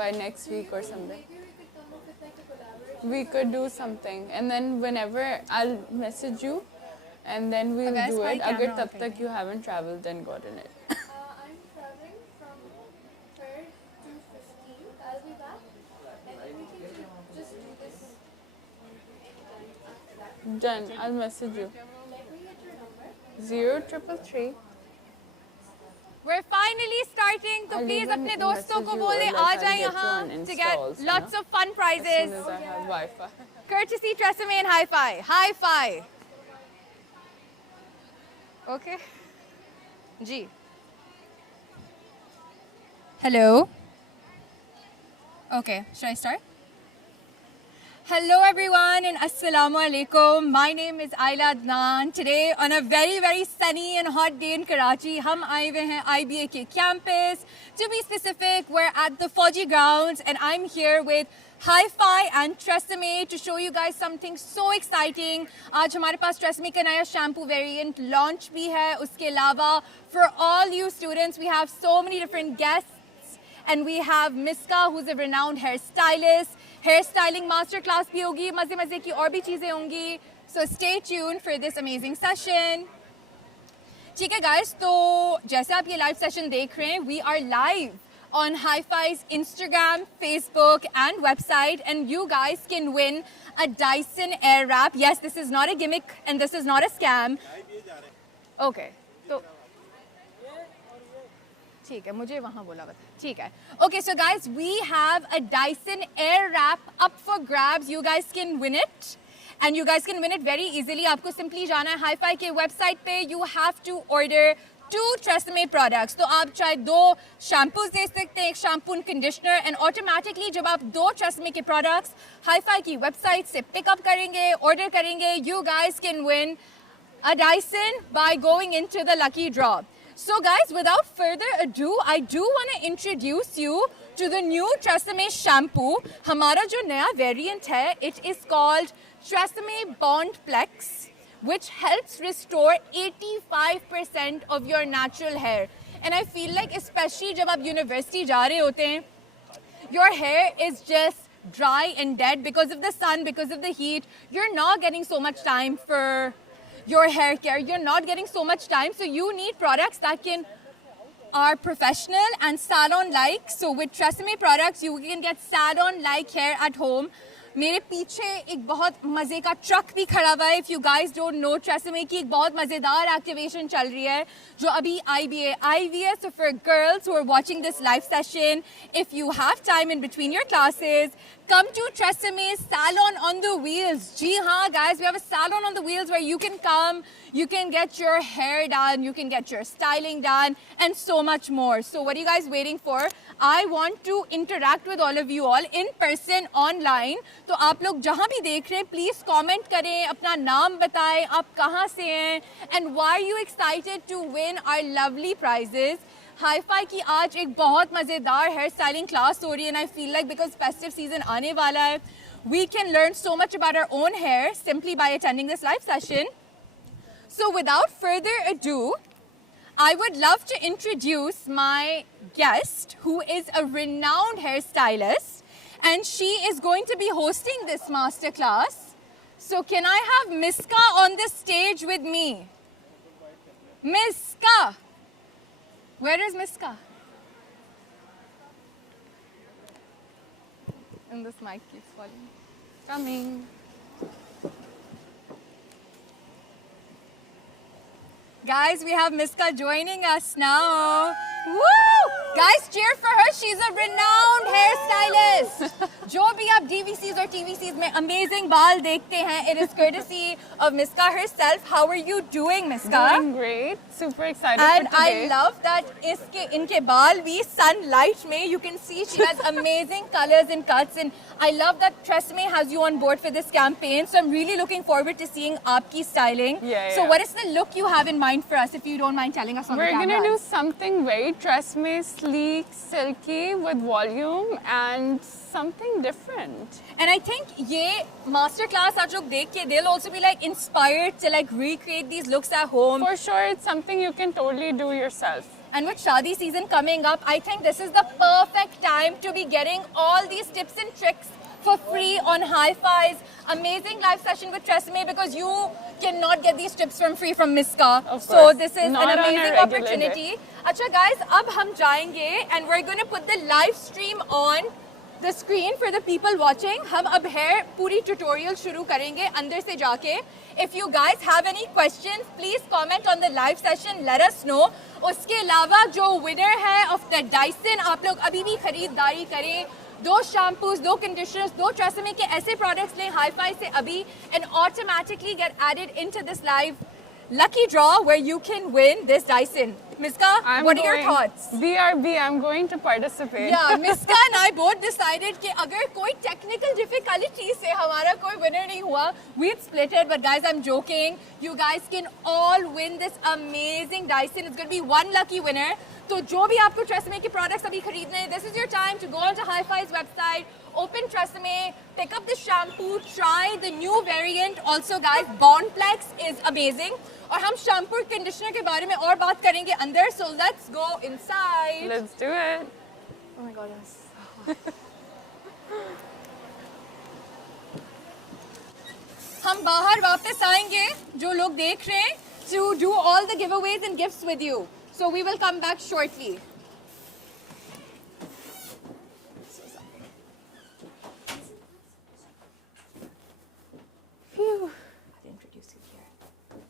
by next week or something. We could do something, and then whenever I'll message you, and then we'll do it. Agar tab tak you haven't traveled, then gotten it. I'm traveling from 3rd to 15th. I'll be back, and then we can just do this anytime after that. Done. I'll message you. Let me get your number. 0333. We're finally starting, तो I'll please even अपने दोस्तों को message you, बोले like, आ I'll जाएं get you यहाँ on to get installs, lots you of fun As prizes. soon as I have Wi-Fi. Courtesy Tresemme and Hi-Fi. Hi-Fi. Okay. Ji. Hello. Okay, should I start? Hello everyone and Assalamu Alaikum. My name is Ayla Adnan. Today on a very very sunny and hot day in Karachi, हम आए हुए हैं IBA के campus. To be specific, we're at the Fauji grounds and I'm here with Hi-Fi and Tresemme to show you guys something so exciting. आज हमारे पास Tresemme का नया shampoo variant launch भी है. उसके अलावा for all you students, we have so many different guests. And we have Miska, who's a renowned hairstylist. Hairstyling masterclass भी होगी, मजे की और भी चीजें होंगी. So stay tuned for this amazing session. ठीक है guys, तो जैसे आप ये live session देख रहे हैं, we are live on Hi-Fi's Instagram, Facebook and website, and you guys can win a Dyson Airwrap. Yes, this is not a gimmick and this is not a scam. Okay, तो ठीक है, मुझे वहाँ बोला हुआ था. ठीक है. Okay, so guys, we have a Dyson Airwrap up for grabs. You guys can win it. And you guys can win it very easily. आपको simply जाना है Hi-Fi के website पे. You have to order 2 Tresemme products. तो आप चाहे 2 shampoos दे सकते हैं, एक shampoo and conditioner. And automatically जब आप 2 Tresemme के products Hi-Fi की website से pick up करेंगे, order करेंगे, you guys can win a Dyson by going into the lucky draw. So guys, without further ado, I do want to introduce you to the new Tresemme shampoo. हमारा जो नया variant है, it is called Tresemme Bond Plex, which helps restore 85% of your natural hair. And I feel like especially जब आप university जा रहे होते हैं, your hair is just dry and dead because of the sun, because of the heat. You're not getting so much time for your hair care. You're not getting so much time, so you need products that are professional and salon-like. So with Tresemme products, you can get salon-like hair at home. मेरे पीछे एक बहुत मजे का truck भी खड़ा हुआ है. If you guys don't know, Tresemme की एक बहुत मजेदार एक्टिवेशन चल रही है जो अभी IBA IVS. So for girls who are watching this live session, if you have time in between your classes, come to Tresemme's Salon on the Wheels. जी हाँ guys, we have a salon on the wheels where you can come, you can get your hair done, you can get your styling done, and so much more. So what are you guys waiting for? I want to interact with all of you all in person, online. तो आप लोग जहाँ भी देख रहे हैं, please comment करें, अपना नाम बताएं, आप कहाँ से हैं, and why are you excited to win our lovely prizes? Hi-Fi की आज एक बहुत मज़ेदार hair styling class हो रही है, and I feel like because festive season आने वाला है, we can learn so much about our own hair simply by attending this live session. So without further ado, I would love to introduce my guest, who is a renowned hairstylist, and she is going to be hosting this masterclass. So can I have Miska on the stage with me? Miska! Where is Miska? And this mic keeps falling. Coming. Guys, we have Miska joining us now. Woo! Guys, cheer for her. She's a renowned hairstylist. जो भी आप DVCs और TVCs में amazing बाल देखते हैं, it is courtesy of Miska herself. How are you doing, Miska? Doing great. Super excited And for today. I love that इनके बाल भी sunlight में, you can see she has amazing colors and cuts, and I love that Tresemme has you on board for this campaign. So I'm really looking forward to seeing आपकी styling. So what is the look you have in mind for us, if you don't mind telling us on the camera? We're gonna do something very Tresemme, sleek, silky, with volume and something different. And I think ये masterclass आज लोग देख के, they'll also be like inspired to like recreate these looks at home. For sure, it's something you can totally do yourself. And with Shadi season coming up, I think this is the perfect time to be getting all these tips and tricks for free on Hi-Fi's amazing live session with Tresemme, because you cannot get these tips from free from Miska. So this is Not an on a amazing regular opportunity. Acha guys, ab hum jayenge and we're going to put the live stream on the screen for the people watching. हम अब hair पूरी tutorial शुरू करेंगे अंदर से जाके. If you guys have any questions, please comment on the live session. Let us know. उसके अलावा जो winner है of the Dyson, आप लोग अभी भी खरीदारी करें. 2 shampoos, 2 conditioners, 2 Tresemme के ऐसे products लें Hi-Fi से अभी and automatically get added into this live lucky draw where you can win this Dyson. Miska, what are your thoughts? BRB, I'm going to participate. Yeah, Miska and I both decided कि अगर कोई technical difficulty से हमारा कोई winner नहीं हुआ, we'd split it. But guys, I'm joking. You guys can all win this amazing Dyson. It's going to be one lucky winner. तो जो भी आपको Tresemme के products अभी खरीदने हैं, this is your time to go onto Hi-Fi's website, open Tresemme, pick up the shampoo, try the new variant. Also, guys, Bondplex is amazing. और हम shampoo और conditioner के बारे में और बात करेंगे अंदर. So let's go inside. Let's do it. Oh my God, yes. हम बाहर वापस आएंगे जो लोग देख रहे हैं to do all the giveaways and gifts with you. So we will come back shortly. Phew. I'll introduce you here.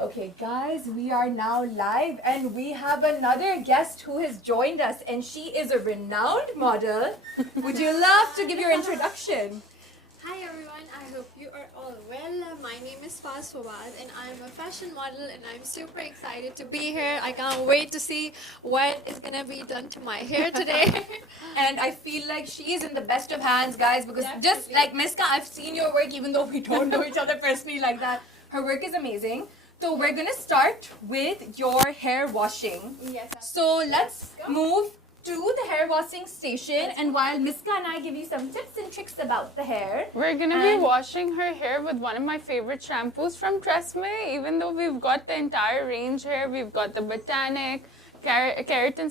Okay, guys, we are now live and we have another guest who has joined us, and she is a renowned model. Would you love to give your introduction? Hi everyone, I hope you are all well. My name is Faz Fawad and I'm a fashion model and I'm super excited to be here. I can't wait to see what is gonna be done to my hair today. And I feel like she is in the best of hands, guys, because just Definitely. like Miska, I've seen your work even though we don't know each other personally like that. Her work is amazing. So we're gonna start with your hair washing. Yes. So let's move to the hair washing station, and while Miska and I give you some tips and tricks about the hair. We're gonna be And- washing her hair with one of my favorite shampoos from Tresemme. Even though we've got the entire range here, we've got the Botanic, Keratin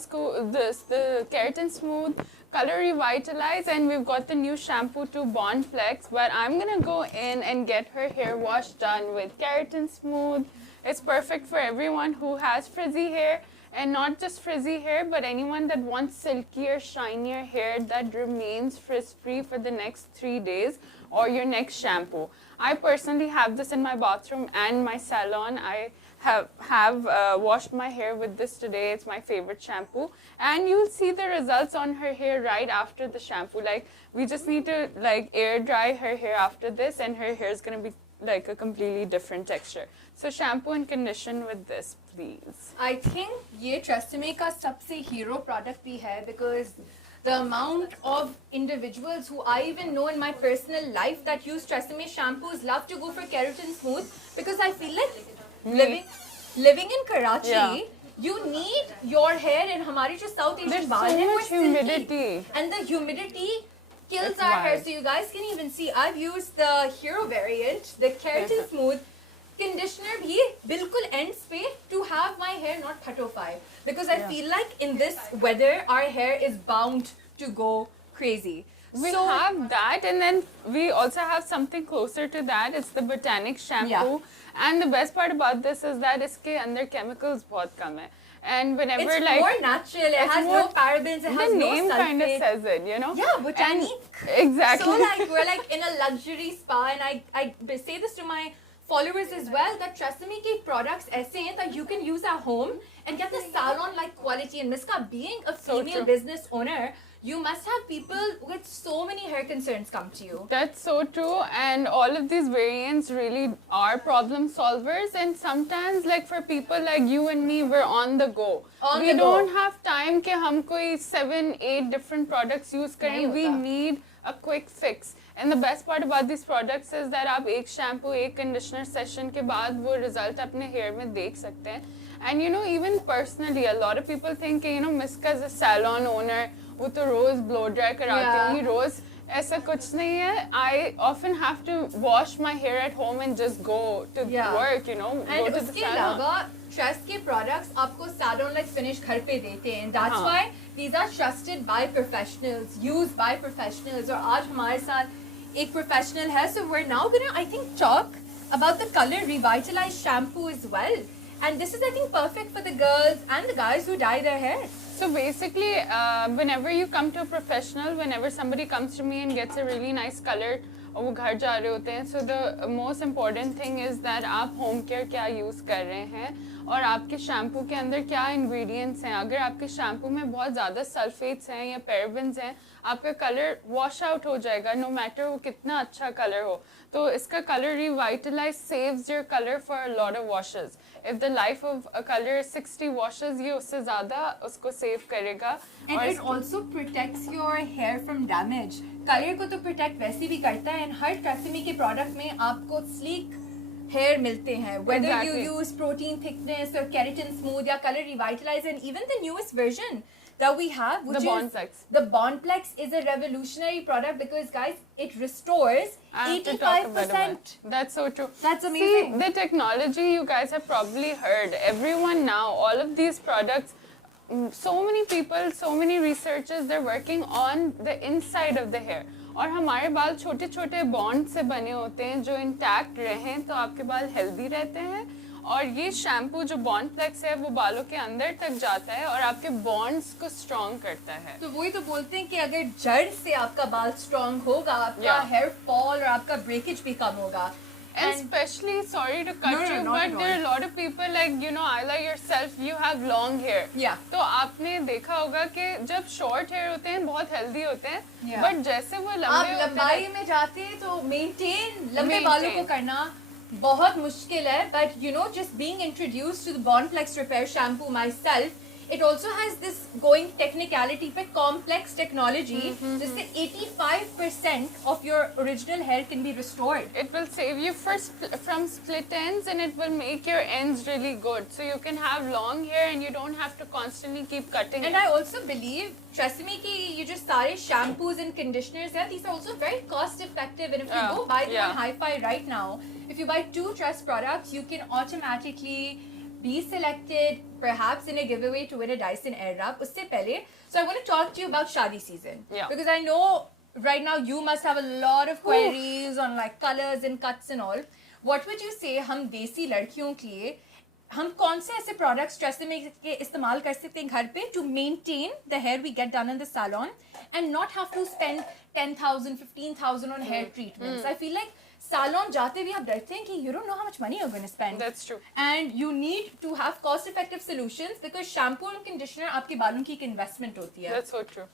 Smooth, Color Revitalize, and we've got the new shampoo to Bondplex. But I'm gonna go in and get her hair wash done with Keratin Smooth. It's perfect for everyone who has frizzy hair. And not just frizzy hair, but anyone that wants silkier, shinier hair that remains frizz-free for the next 3 days, or your next shampoo. I personally have this in my bathroom and my salon. I have washed my hair with this today. It's my favorite shampoo. And you'll see the results on her hair right after the shampoo. Like, we just need to like air dry her hair after this, and her hair is going to be like a completely different texture. So shampoo and condition with this, please. I think ये Tresemme का सबसे hero product भी है, because the amount of individuals who I even know in my personal life that use Tresemme shampoos love to go for Keratin Smooth, because I feel like living in Karachi, Yeah. you need your hair, and हमारे जो South Asian There's बाल so हैं, वो much silky. humidity. And the humidity kills It's our hair. wild. So you guys can even see, I've used the Hero variant, the Keratin Smooth conditioner भी बिल्कुल ends पे, to have my hair not phatovai, because I feel like in this weather our hair is bound to go crazy. We So have that, and then we also have something closer to that. It's the Botanic shampoo. And the best part about this is that इसके अंदर chemicals बहुत कम है. And whenever it's like more natural, it it's has more- no parabens, it the has no name kind of sulfate. says it, you know. Yeah, And- Botanic. exactly. So like we're like in a luxury spa, and I say this to my followers as well, that Tresemme के products ऐसे हैं that you can use at home and get the salon like quality. And Miska, being a So female true. business owner, you must have people with so many hair concerns come to you. That's so true, and all of these variants really are problem solvers. And sometimes, like for people like you and me, we're on the go. On We the go. don't have time कि हम कोई 7-8 different products use नहीं करें. We होता. need a quick fix. And the best part about these products is that आप एक shampoo, एक conditioner session के बाद वो result अपने hair में देख सकते हैं. And you know, even personally, a lot of people think, you know, Miska is a salon owner, वो तो रोज blow dry कराती Yeah. होंगी, रोज ऐसा कुछ नहीं है. I often have to wash my hair at home and just go to work, you know, go And to the उसके salon. अलावा ट्रस्ट के प्रोडक्ट्स आपको salon like finish घर पे देते हैं. That's हाँ. why these are trusted by professionals, used by professionals. और आज हमारे साथ एक professional है. So we're now gonna, I think, talk about the color revitalized shampoo as well. And this is, I think, perfect for the girls and the guys who dye their hair. So basically, whenever you come to a professional, whenever somebody comes to me and gets a really nice color, और वो घर जा रहे होते हैं, so the most important thing is that आप home care क्या use कर रहे हैं और आपके शैम्पू के अंदर क्या ingredients हैं. अगर आपके शैम्पू में बहुत ज़्यादा सल्फेट्स हैं या पैराबेन्स हैं, आपका कलर वॉश आउट हो जाएगा, no matter वो कितना अच्छा कलर हो. तो इसका colour revitalise saves your color for a lot of washes. If the life of a color is 60 washes, ये उससे ज़्यादा उसको save करेगा. And it also protects your hair from damage. Colour को तो प्रोटेक्ट वैसे भी करता है. And हर ट्रेसेमी के प्रोडक्ट में आपको sleek hair मिलते हैं. Whether you Exactly. use protein thickness or keratin smooth या color revitalize, and even the newest version that we have, which The is Bondplex. the Bondplex, is a revolutionary product because guys, it restores I have to talk about 85%. it. That's so true. That's amazing. See, the technology you guys have probably heard. Everyone now, all of these products, so many people, so many researchers, they're working on the inside of the hair. और हमारे बाल छोटे छोटे bond से बने होते हैं जो इंटैक्ट रहें तो आपके बाल हेल्दी रहते हैं. और ये शैम्पू जो बॉन्डप्लेक्स है वो बालों के अंदर तक जाता है और आपके बॉन्ड्स को स्ट्रॉन्ग करता है. तो वही तो बोलते हैं कि अगर जड़ से आपका बाल स्ट्रॉन्ग होगा, आपका Yeah. हेयर फॉल और आपका ब्रेकेज भी कम होगा. And especially, sorry to cut No, no, you, not but at there are all. a lot of people like, you know, I like yourself, you have long hair. Yeah. तो आपने देखा होगा कि जब short hair होते हैं बहुत healthy होते हैं, Yeah. but जैसे वो आप लंबे होते लंबाई हैं, में जाते हैं तो मेंटेन लंबे Maintain. बालों को करना बहुत मुश्किल है. But you know, just being introduced to the Bondplex Repair shampoo myself, it also has this going technicality पे complex technology जिससे 85% of your original hair can be restored. it will save you from split ends and it will make your ends really good. So you can have long hair and you don't have to constantly keep cutting And it. I also believe Tresemme की ये जो सारे shampoos and conditioners हैं, these are also very cost effective. And if you Yeah, go buy them yeah. on Hi-Fi right now, if you buy 2 Tress products, you can automatically be selected, perhaps in a giveaway to win a Dyson Airwrap. उससे पहले, so I want to talk to you about Shadi season. Yeah. Because I know right now you must have a lot of queries on like colors and cuts and all. What would you say हम देसी लड़कियों के लिए हम कौन से ऐसे products Tresemme के इस्तेमाल कर सकते हैं घर पे to maintain the hair we get done in the salon and not have to spend 10,000, 15,000 on hair treatments. I feel like salon जाते भी आप डरते हैं कि you don't know how much money you're going to spend. That's true. And you need to have cost-effective solutions because shampoo and conditioner आपके बालों की एक investment होती है. That's so true.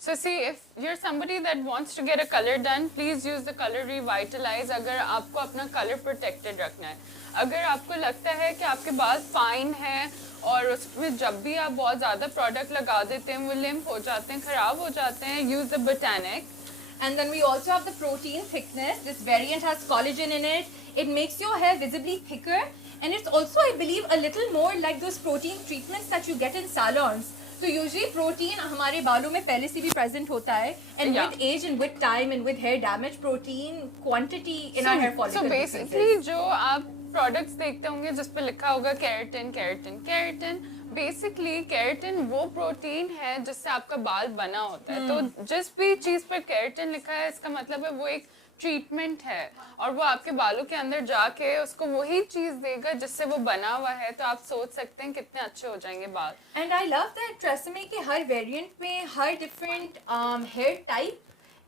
So see, if you're somebody that wants to get a color done, please use the color revitalize अगर आपको अपना color protected रखना है. अगर आपको लगता है कि आपके बाल fine हैं और उसमें जब भी आप बहुत ज़्यादा product लगा देते हैं वो limp हो जाते हैं, ख़राब हो जाते हैं, use the Botanic. And then we also have the protein thickness. This variant has collagen in it. It makes your hair visibly thicker. And it's also, I believe, a little more like those protein treatments that you get in salons. So usually protein हमारे बालों में पहले से भी present होता है. And Yeah. with age and with time and with hair damage, protein quantity in our hair follicle So decreases. basically जो आप products देखते होंगे जिस पे लिखा होगा keratin, keratin, keratin, basically keratin वो प्रोटीन है जिससे आपका बाल बना होता है. तो जिस भी चीज़ पर keratin लिखा है इसका मतलब है वो एक ट्रीटमेंट है और वो आपके बालों के अंदर जाके उसको वही चीज़ देगा जिससे वो बना हुआ है. तो आप सोच सकते हैं कितने अच्छे हो जाएंगे बाल. And I love that Tresemme के हर variant में हर different hair type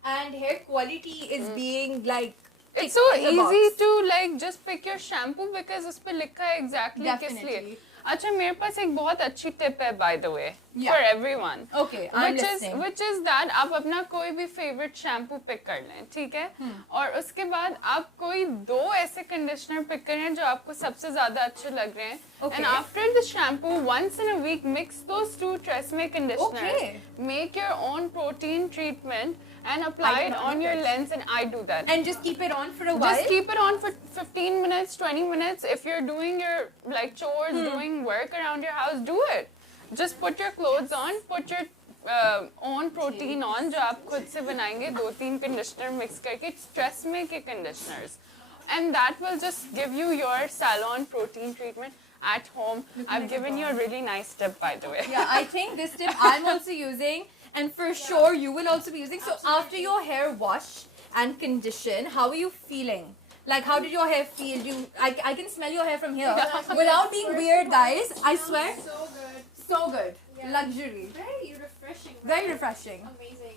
and hair quality is being like It's ticked so in the easy box. to like just pick your shampoo because उस पे लिखा है exactly किस लिए. Definitely. अच्छा मेरे पास एक बहुत अच्छी टिप है by the way Yeah. for everyone. Okay, I'm which listening. which is that आप अपना कोई भी favorite shampoo pick कर लें, ठीक है? और उसके बाद आप कोई 2 ऐसे conditioner pick करें जो आपको सबसे ज़्यादा अच्छे लग रहे हैं. Okay. And after the shampoo, once in a week, mix those 2 Tresemme conditioners. Okay. Make your own protein treatment and apply I it can on your understand. lens, and I do that. And just keep it on for a while. Just keep it on for 15 minutes, 20 minutes. If you're doing your like chores, doing work around your house, do it. Just put your clothes on, put your own protein on, जो आप खुद से बनाएंगे 2-3 conditioner mix करके TRESemmé के conditioners, and that will just give you your salon protein treatment at home. I've given you a really nice tip, by the way. Yeah, I think this tip I'm also using, and for sure you will also be using. So after your hair wash and condition, how are you feeling? Like, how did your hair feel? I can smell your hair from here. Without being weird, guys, I swear, So good. so good. Yeah. Luxury. Very refreshing. Very right? refreshing. Amazing.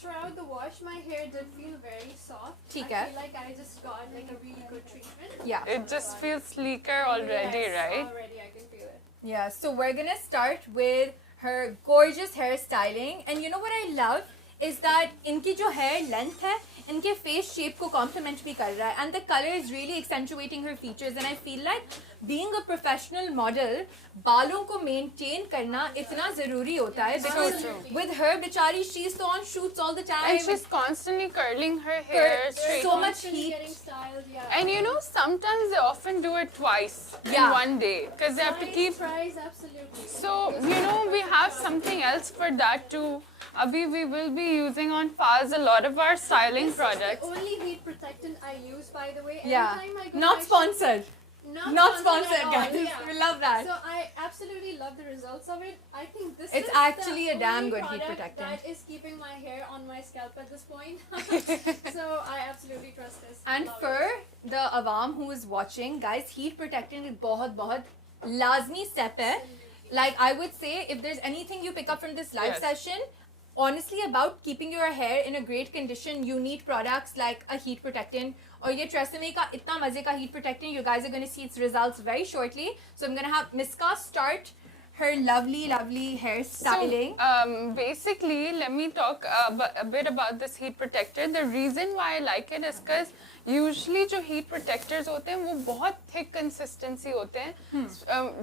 Throughout the wash, my hair did feel very soft. ठीक I है. feel like I just got like a really good treatment. Yeah. It just feels sleeker already, Yes, right? Already I can feel it. Yeah, so we're gonna start with her gorgeous hairstyling, and you know what I love is that इनकी जो hair length है, इनके face shape को compliment भी कर रहा है, and the color is really accentuating her features, and I feel like being a professional model, बालों को maintain करना इतना ज़रूरी होता है, because true. with her बेचारी she's so on shoots all the time, And she's constantly curling her hair, so straightening. much Constantly heat. getting styled, yeah. And you know, sometimes they often do it twice Yeah. in one day because they have to keep. Price, absolutely. So, you know, we have something else for that too. Abhi, we will be using on Faz a lot of our styling This products. is the only heat protectant I use, by the way. Yeah, Anytime I go not to my sponsored. shop- Not at sponsored, all, guys. yeah. We love that. So I absolutely love the results of it. I think this It's is actually the a damn only good heat product protectant. that is keeping my hair on my scalp at this point. So I absolutely trust this. And Love for it. the awam who is watching, guys, heat protectant is बहुत lazmi step है. Like I would say, if there's anything you pick up from this live Yes. session, honestly about keeping your hair in a great condition, you need products like a heat protectant. और ये Tresemme का इतना मजे का heat protectant, you guys are going to see its results very shortly. So I'm going to have Miska start her lovely hair styling. So, basically, let me talk a bit about this heat protector. The reason why I like it is because usually जो heat protectors होते हैं वो बहुत thick consistency होते हैं.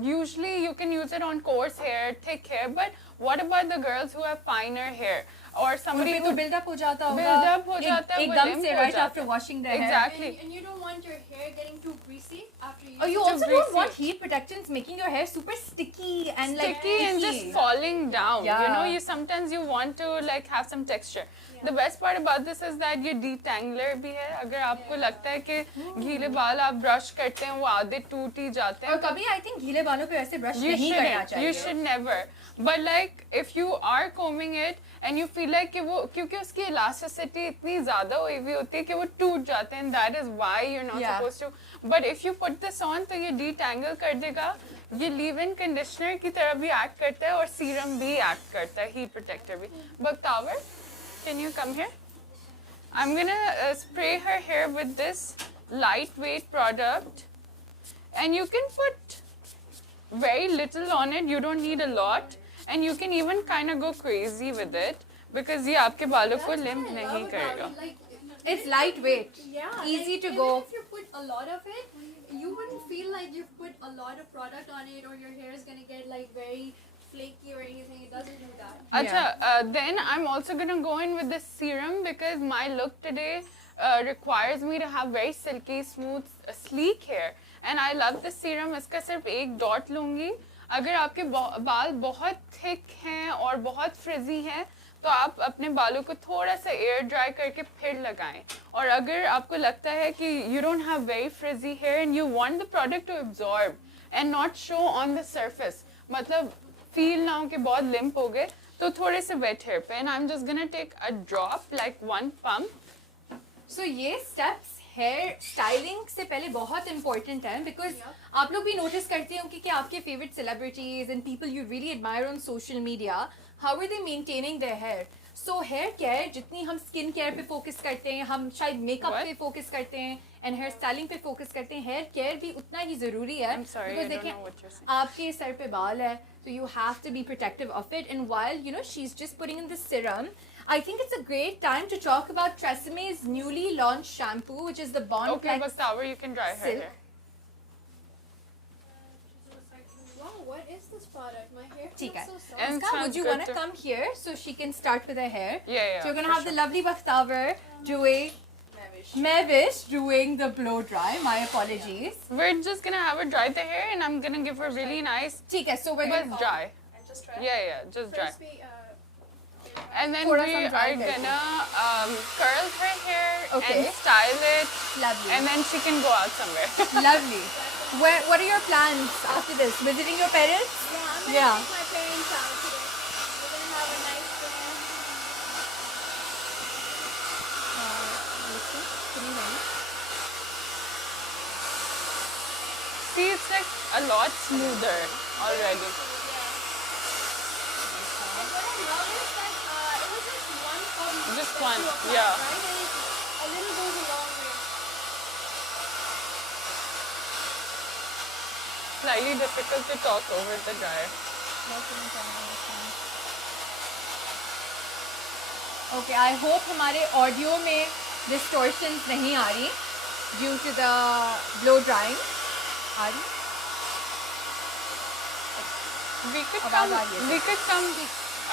Usually you can use it on coarse hair, thick hair, but what about the girls who have finer hair? Or somebody उनको who build up हो जाता होगा. build up हो जाता है, वो एकदम limp से हो right जाता after है. washing their hair. Exactly. And you don't want your hair getting too greasy after you Oh, you use it. also greasy. don't want heat protectants making your hair super sticky and like Sticky and just icky. falling down. You know, Yeah. you sometimes you want to like have some texture. Yeah. The best part about this is that ये detangler भी है. अगर आपको लगता है कि गीले बाल आप brush करते हैं वो आधे टूट ही जाते और हैं. कभी I think गीले बालों पे ऐसे brush You नहीं करना shouldn't. चाहिए. You should never. But like if you are combing it and you feel like कि वो क्योंकि उसकी elasticity इतनी ज़्यादा हुई हुई होती है कि वो टूट जाते हैं. That is why you're not Yeah. supposed to. But if you put this on तो ये detangle कर देगा. ये leave-in conditioner की तरह भी act करता है और serum भी act करता है, heat protector भी. Bakhtawer, can you come here? I'm gonna spray her hair with this lightweight product, and you can put very little on it. You don't need a lot, and you can even kind of go crazy with it because ये आपके बालों को That's limp what I नहीं love करेगा. about it. Like, It's lightweight. yeah, Easy like, to even go. if you put a lot of it, you wouldn't feel like you've put a lot of product on it or your hair is gonna get like very flaky or anything. It doesn't do that. Acha, then I'm also gonna go in with this serum because my look today requires me to have very silky, smooth, sleek hair. And I love this serum. इसका सिर्फ एक dot लूँगी. अगर आपके बाल बहुत thick हैं और बहुत फ्रिजी हैं तो आप अपने बालों को थोड़ा सा एयर ड्राई करके फिर लगाएं. और अगर आपको लगता है कि you don't have very frizzy hair and you want the product to absorb and not show on the surface, मतलब feel ना हो कि बहुत limp हो गए, तो थोड़े से wet hair पे. And I'm just gonna take a drop, like one pump. So ये steps hair styling से पहले बहुत important है because आप लोग भी notice करते होंगे कि आपके favorite celebrities and people you really admire on social media, how are they maintaining their hair? So hair care जितनी हम skin care पे focus करते हैं, हम शायद makeup What? पे focus करते हैं and hair styling पे focus करते हैं, hair care भी उतना ही ज़रूरी है. I'm sorry, because I don't देखें, know what you're saying. आपके सर पे बाल है, so you have to be protective of it. And while you know she's just putting in the serum, I think it's a great time to talk about Tresemme's newly launched shampoo, which is the Bond Okay, Flex. Bakhtawer, you can dry her Silk. hair. Wow, what is this product? My hair ठीक है. feels so soft. And Iska, would sounds you good want to too. come here so she can start with her hair? Yeah. So you're gonna for have sure. the lovely Bakhtawer doing Mevish doing the blow dry. My apologies. We're just gonna have her dry the hair and I'm gonna give her really nice ठीक है. So we're buzz gonna dry. Just dry? Yeah, just dry. First we, And then थोड़ा we सा dry are करके. gonna curl her hair Okay. and style it, Lovely. and then she can go out somewhere. Lovely. What are your plans after this? Visiting your parents? yeah, I'm gonna Yeah. take my parents out today. We're gonna have a nice dinner. Listen, can you hear me? See, it's like a lot smoother already. And what I love is that it was just one comb Just that one, you applied, yeah. right? And a little goes a long way. Slightly difficult to talk over the dryer. Okay, I hope हमारे audio में distortions नहीं आ रही due to the blow drying. आ रही? We आवाज़ आ रही है. could come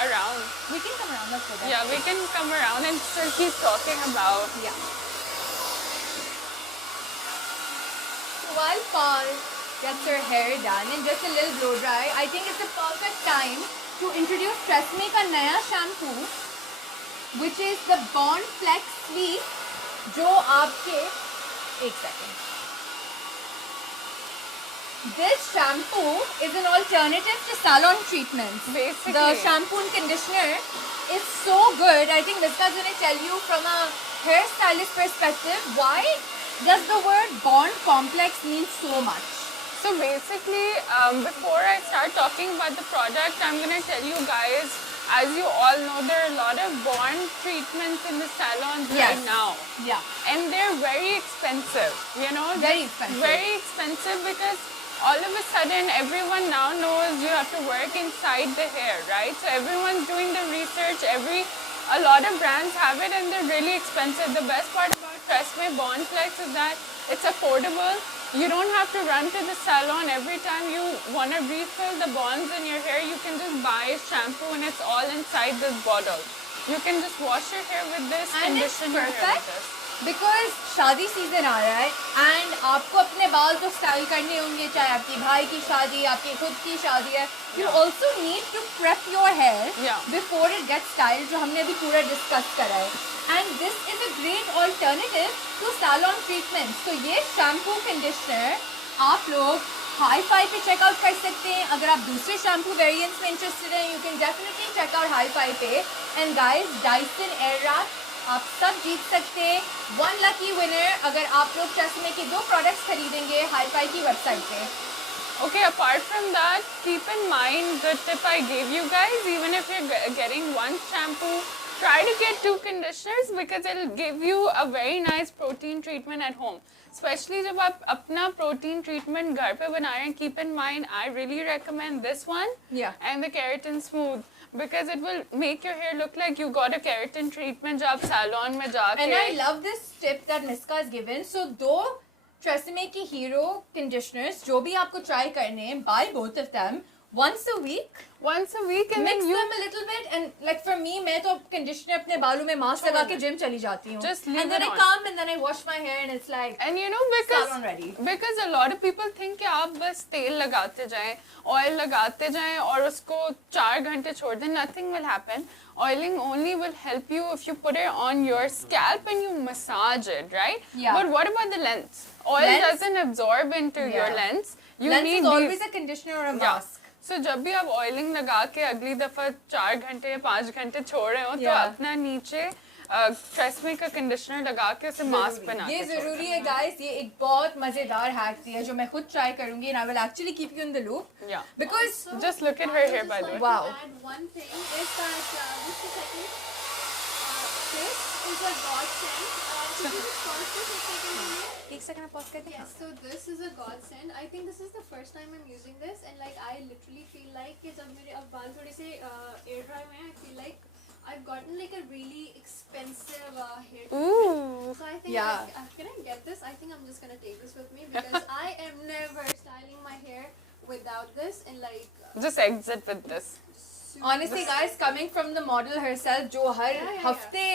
around. We can come around. Let's go there. Yeah, we can come around and still keep talking about. Yeah. So while Paul gets her hair done and just a little blow dry, I think it's the perfect time to introduce Tresemme का नया shampoo, which is the Bond Flex Sleek, जो आपके एक second. This shampoo is an alternative to salon treatments. Basically. The shampoo and conditioner is so good. I think Miska's going to tell you from a hairstylist perspective why does the word Bond Complex mean so much. So basically, before I start talking about the product, I'm gonna tell you guys, as you all know, there are a lot of Bond treatments in the salons Yes. right now. Yeah. And they're very expensive, you know? Very just expensive. Very expensive because all of a sudden everyone now knows you have to work inside the hair, right? So everyone's doing the research, a lot of brands have it and they're really expensive. The best part about Tresemme Bond Flex is that it's affordable. You don't have to run to the salon every time you want to refill the bonds in your hair. You can just buy a shampoo and it's all inside this bottle. You can just wash your hair with this, And it's condition your hair with perfect this. because शादी season आ रहा है and आपको अपने बाल तो style करने होंगे, चाहे आपकी भाई की शादी, आपकी खुद की शादी है. You Yeah. also need to prep your hair Yeah. before it gets styled, जो हमने अभी पूरा डिस्कस करा है. And this is a great alternative to salon treatments. So ये shampoo conditioner आप लोग Hi-Fi पे चेकआउट कर सकते हैं. अगर आप दूसरे शैम्पू वेरिएंट्स में इंटरेस्टेड हैं, you can definitely check out Hi-Fi पे. And guys, Dyson Airwrap आप सब जीत सकते हैं. One lucky winner अगर आप लोग Tresemme के 2 प्रोडक्ट्स खरीदेंगे Hi-Fi की वेबसाइट पे. Okay, apart from that, keep in mind the tip I gave you guys. Even if you're getting one shampoo, try to get 2 conditioners because it'll give you a very nice protein treatment at home. Especially जब आप अपना protein treatment घर पे बना रहे हैं, keep in mind I really recommend this one Yeah. and the Keratin Smooth because it will make your hair look like you got a keratin treatment जब आप salon में जाके. And I love this tip that Miska has given. So 2 Tresemme की hero conditioners जो भी आपको try करने हैं, buy both of them once a week. Once a week and Mix then you them a little bit and like for me, मैं तो conditioner अपने बालों में mask लगा के gym चली जाती हूँ. Just leave and then it I on. come and then I wash my hair and it's like And you know salon ready. because a lot of people think कि आप बस तेल लगाते जाएं, oil लगाते जाएं और उसको 4 घंटे छोड़ दें. Nothing will happen. Oiling only will help you if you put it on your scalp and you massage it, right? Yeah. But what about the lens? Oil Lens? doesn't absorb into your Yeah. lens. You lens need is always these. a conditioner or a Yeah. mask. So जब भी आप oiling लगा के अगली दफ़ा 4 घंटे या 5 घंटे छोड़ रहे हो तो Yeah. अपना नीचे ट्रेसमे का कंडीशनर लगा के उसे मास्क बना ये के छोड़ जरूरी है guys. ये एक बहुत मजेदार हैक है जो मैं खुद ट्राई करूंगी and I will actually keep you in the loop Yeah. because Also, Just look at her I hair, just by the wanted way. Wow. to add one thing is that just a second. This is a godsend. Could you just pause this a second for me? एक second pause कर Yes, so this is a godsend. I think this is the first time I'm using this, and like I literally feel like कि जब मेरे अब बाल थोड़े से air dry हुए हैं, I feel like I've gotten like a really expensive hair treatment. Ooh. So I think Yeah. can I get this? I think I'm just gonna take this with me because I am never styling my hair without this and like Just exit with this. super Honestly guys, coming from the model herself जो हर Yeah. हफ्ते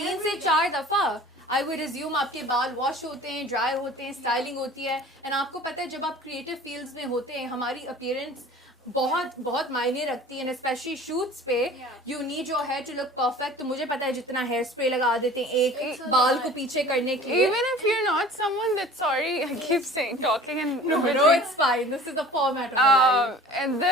3 से Every 4 दफा I would assume आपके बाल wash होते हैं, dry होते हैं, स्टाइलिंग होती है. एंड आपको पता है जब आप क्रिएटिव फील्ड्स में होते हैं हमारी अपीयरेंस बहुत बहुत मायने रखती है, स्पेशली शूट्स पे you need your hair to look perfect. तो मुझे पता है जितना हेयर स्प्रे लगा देते हैं एक बाल को पीछे करने के लिए. Even if you're not someone that's sorry, I keep saying talking and No, it's fine. This is the format of the live. and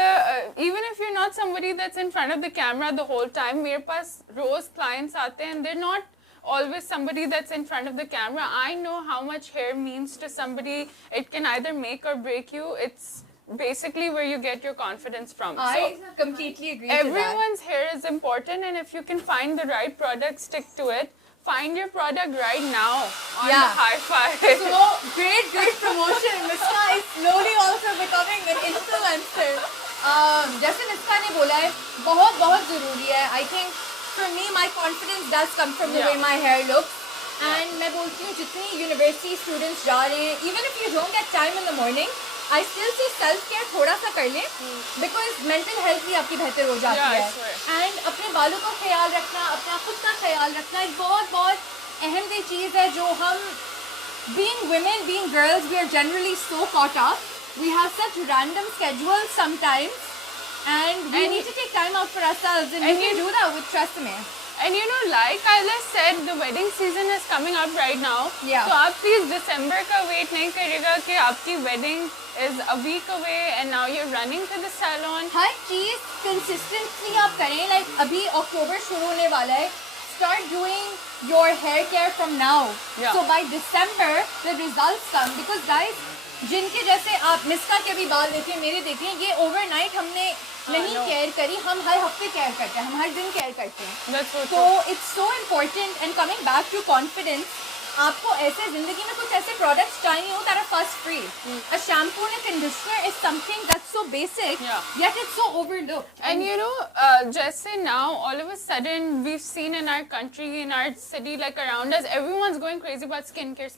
even if you're not somebody that's in front of the camera the whole time, मेरे पास रोज clients आते हैं and they're not always somebody that's in front of the camera. I know how much hair means to somebody. It can either make or break you. It's basically where you get your confidence from. I So completely agree to that. everyone's hair is important, and if you can find the right product, stick to it. Find your product right now on the hi-fi. So great promotion. Miska is slowly also becoming an influencer. जैसे मिस्का ने बोला है बहुत बहुत ज़रूरी है. I think for me my confidence does come from the way my hair looks. And मैं बोलती हूँ जितने university students जा रहे हैं, even if you don't get time in the morning, I still say self care थोड़ा सा कर लें because mental health भी आपकी बेहतर हो जाती Yeah, I है. swear. And अपने बालों का ख्याल रखना, अपना खुद का ख्याल रखना एक बहुत बहुत अहम दी चीज़ है जो हम being women, being girls, we are generally so caught up. We have such random schedules sometimes, and we need to take time out for ourselves, and we can do that with Tresemme. And you know, like Ayla said, the wedding season is coming up right now. Yeah. So आप please December का wait नहीं करिएगा कि आपकी wedding is a week away and now you're running to the salon. Her cheese consistently आप करें. Like अभी अक्टूबर शुरू होने वाला है. Start doing your hair care from now. Yeah. So by December the results come because guys, जिनके जैसे आप मिस्का के भी बाल देखिए, मेरे देखिए, ये overnight हमने नहीं केयर करी. हम हर हफ्ते केयर करते हैं, हम हर दिन केयर करते हैं. That's so So true. it's so important. And coming back to confidence, आपको ऐसे जिंदगी में कुछ ऐसे products चाहिए हो that are fuss free. A shampoo and a conditioner is something that's so basic, yet it's so overlooked. And you know, just say now, all of a sudden, we've seen in our country, in our city, like around us, everyone's going crazy about skincare.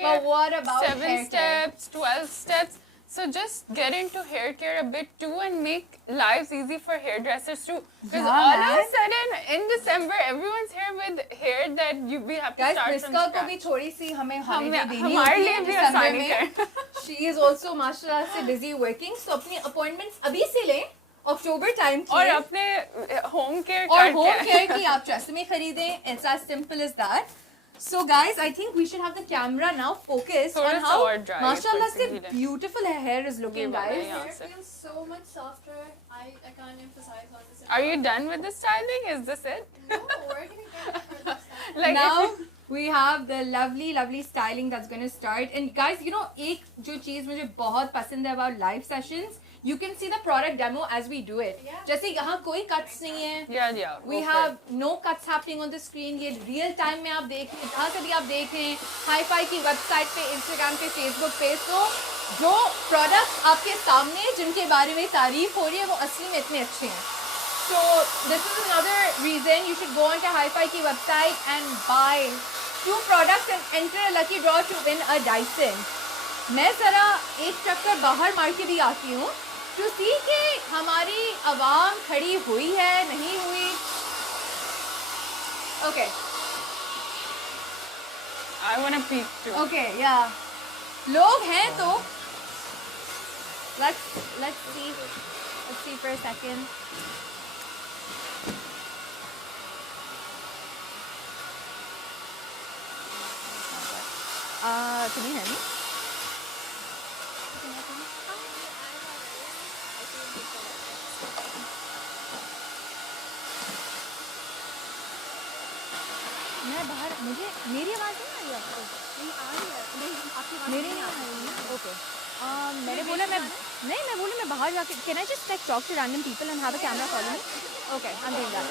But what about 7 hair care? steps, 12 steps. So just get into hair care a bit too and make lives easy for hairdressers too. Because Yeah, all of man. a sudden, in December, everyone's here with hair that we have to Guys, start Miska from को भी scratch. थोड़ी सी हमें holiday देनी हमारे होती लिए है भी December आसानी में. कर. She is also माशाल्लाह से busy working. So अपनी appointments अभी से लें, October time की. और अपने home care और करके. home care की आप Tresemme खरीदें. It's as simple as that. So guys, I think we should have the camera now focused थोड़ा on सा how और dry है, माशाल्लाह थोड़ी से सी ढीले. beautiful her hair is looking, ये वाला guys. यहाँ Hair से. feels so much softer. I can't emphasize on this. Are you done with the styling? Is this it? No, we're gonna get further stuff. Like Now if we have the lovely styling that's going to start. And guys, you know, एक जो चीज़ मुझे बहुत पसंद है about live sessions, you can see the product demo as we do it. Yeah. जैसे यहाँ कोई cuts नहीं है. yeah. We go for have it. no cuts happening on the screen. ये real time में आप देख रहे हैं, जहाँ से भी आप देख रहे हैं, Hi-Fi की website पे, Instagram पे, Facebook पे. तो जो products आपके सामने जिनके बारे में तारीफ हो रही है वो असली में इतने अच्छे हैं. So this is another reason you should go onto Hi-Fi की website and buy 2 products and enter a lucky draw to win a Dyson. मैं ज़रा एक चक्कर बाहर मार के भी आती हूँ to see कि हमारी आवाम खड़ी हुई है नहीं हुई. Okay. I want to peek too. Okay, yeah. लोग हैं तो let's see for a second. Can you hear me? मैं बाहर मुझे मेरी आवाज़ नहीं आ रही आपको? नहीं आ रही है. नहीं, आपकी बात मेरी नहीं नहीं आ आ रही. रही है. Okay. मैंने बोला मैं बोली मैं बाहर जाके can I just like talk to random people and have a camera follow me? Okay, I'm doing that.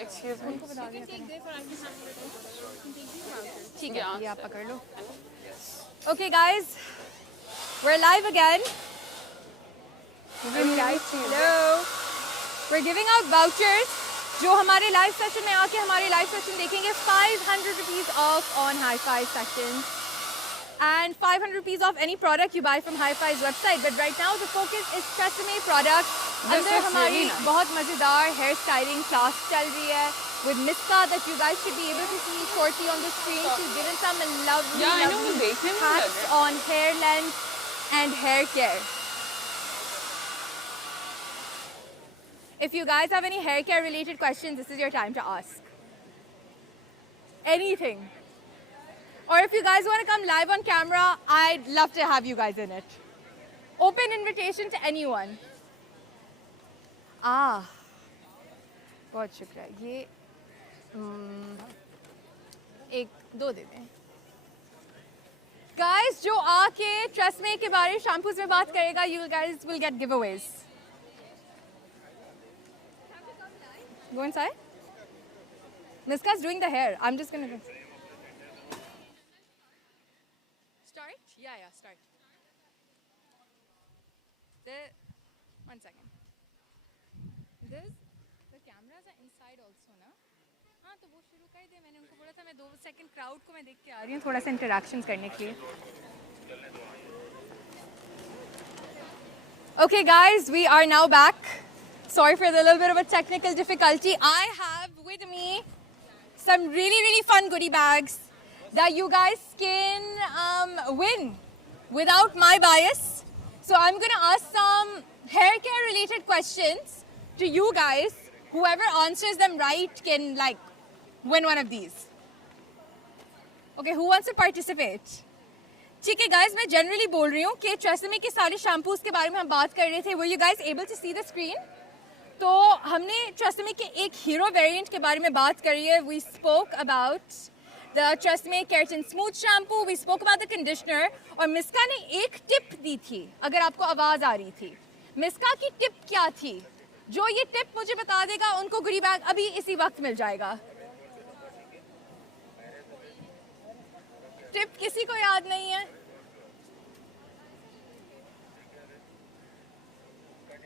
Excuse me. ठीक है, Yeah, ये आप sir. पकड़ लो. Okay, guys, we're live again. Hello. We're giving out vouchers. जो हमारे live session में आके हमारे लाइव सेशन देखेंगे 500 rupees off on Hi-Fi sessions and 500 rupees off any product you buy from Hi-Fi's website. But right now the focus is Tresemme products. This अंदर looks हमारी really nice. बहुत मज़ेदार hair styling class चल रही है with Miska that you guys should be able to see shortly on the screen. She's given some lovely, Yeah, I know, lovely देखने में लग hacks रहा है. on hair length and hair care. If you guys have any hair care related questions, this is your time to ask. Anything. Or if you guys want to come live on camera, I'd love to have you guys in it. Open invitation to anyone. बहुत शुक्र है ये एक दो दे दें guys जो आके TRESemmé के बारे में शैम्पूज में बात करेगा you guys will get giveaways. Go inside. Miska's doing the hair. I'm just gonna go. Start? Yeah, start. One second. The cameras are inside also, ना? हाँ तो वो शुरू कर दे मैंने उनको बोला था मैं 2 सेकंड क्राउड को मैं देख के आ रही हूँ थोड़ा सा इंटरैक्शंस करने के लिए. Okay guys, we are now back. Sorry for the little bit of a technical difficulty. I have with me some really fun goodie bags that you guys can win without my bias. So I'm gonna ask some hair care related questions to you guys. Whoever answers them right can like win one of these. Okay, who wants to participate? ठीक है guys, मैं generally बोल रही हूँ कि TRESemmé के सारे shampoos के बारे में हम बात कर रहे थे. Were you guys able to see the screen? तो हमने ट्रेसेमे के एक हीरो वेरिएंट के बारे में बात करी है. We spoke about the Tresemme Keratin Smooth Shampoo. We spoke about the conditioner. और मिस्का ने एक टिप दी थी, अगर आपको आवाज़ आ रही थी. मिस्का की टिप क्या थी? जो ये टिप मुझे बता देगा उनको गुडी बैग अभी इसी वक्त मिल जाएगा. टिप किसी को याद नहीं है?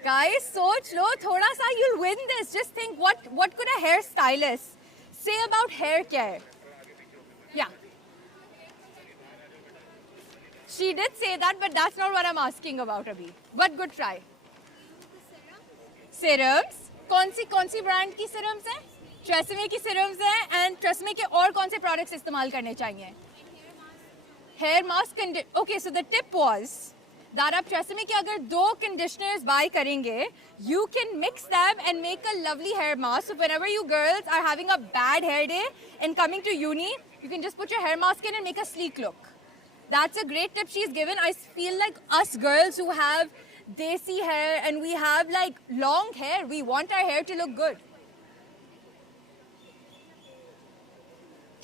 Guys, सोच लो थोड़ा सा. You'll win this. Just think what could a hair stylist say about hair care? Yeah. She did say that, but that's not what I'm asking about abhi. But good try. Serums. कौन सी brand की serums हैं? TRESemmé की serums हैं. And TRESemmé के और कौन से products इस्तेमाल करने चाहिए? Hair mask. Okay, so the tip was that आप ट्रेसेमे के अगर 2 conditioners buy करेंगे, you can mix them and make a lovely hair mask. So whenever you girls are having a bad hair day and coming to uni, you can just put your hair mask in and make a sleek look. That's a great tip she's given. I feel like us girls who have desi hair and we have like long hair, we want our hair to look good.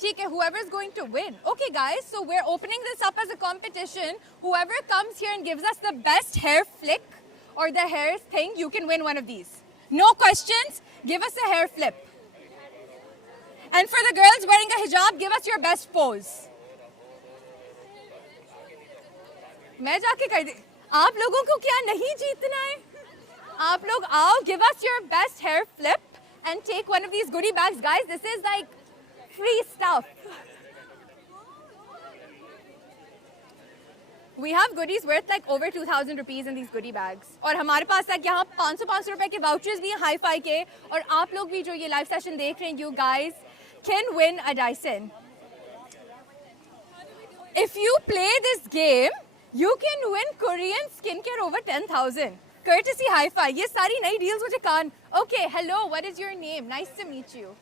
ठीक है, whoever is going to win. Okay guys, so we're opening this up as a competition. Whoever comes here and gives us the best hair flick or the hair thing, you can win one of these. No questions, give us a hair flip. And for the girls wearing a hijab, give us your best pose. मैं जाके कर दे. आप लोगों को क्या नहीं जीतना है? आप लोग आओ, give us your best hair flip and take one of these goodie bags. Guys, this is like free stuff. We have goodies worth like over 2,000 rupees in these goodie bags. और हमारे पास like यहाँ 500 रुपए के vouchers भी हैं hi-fi के. और आप लोग भी जो ये live session देख रहे हैं, you guys can win a Dyson. If you play this game, you can win Korean skincare over 10,000. Courtesy Hi-Fi. ये सारी नई deals मुझे कान. Okay, hello. What is your name? Nice to meet you.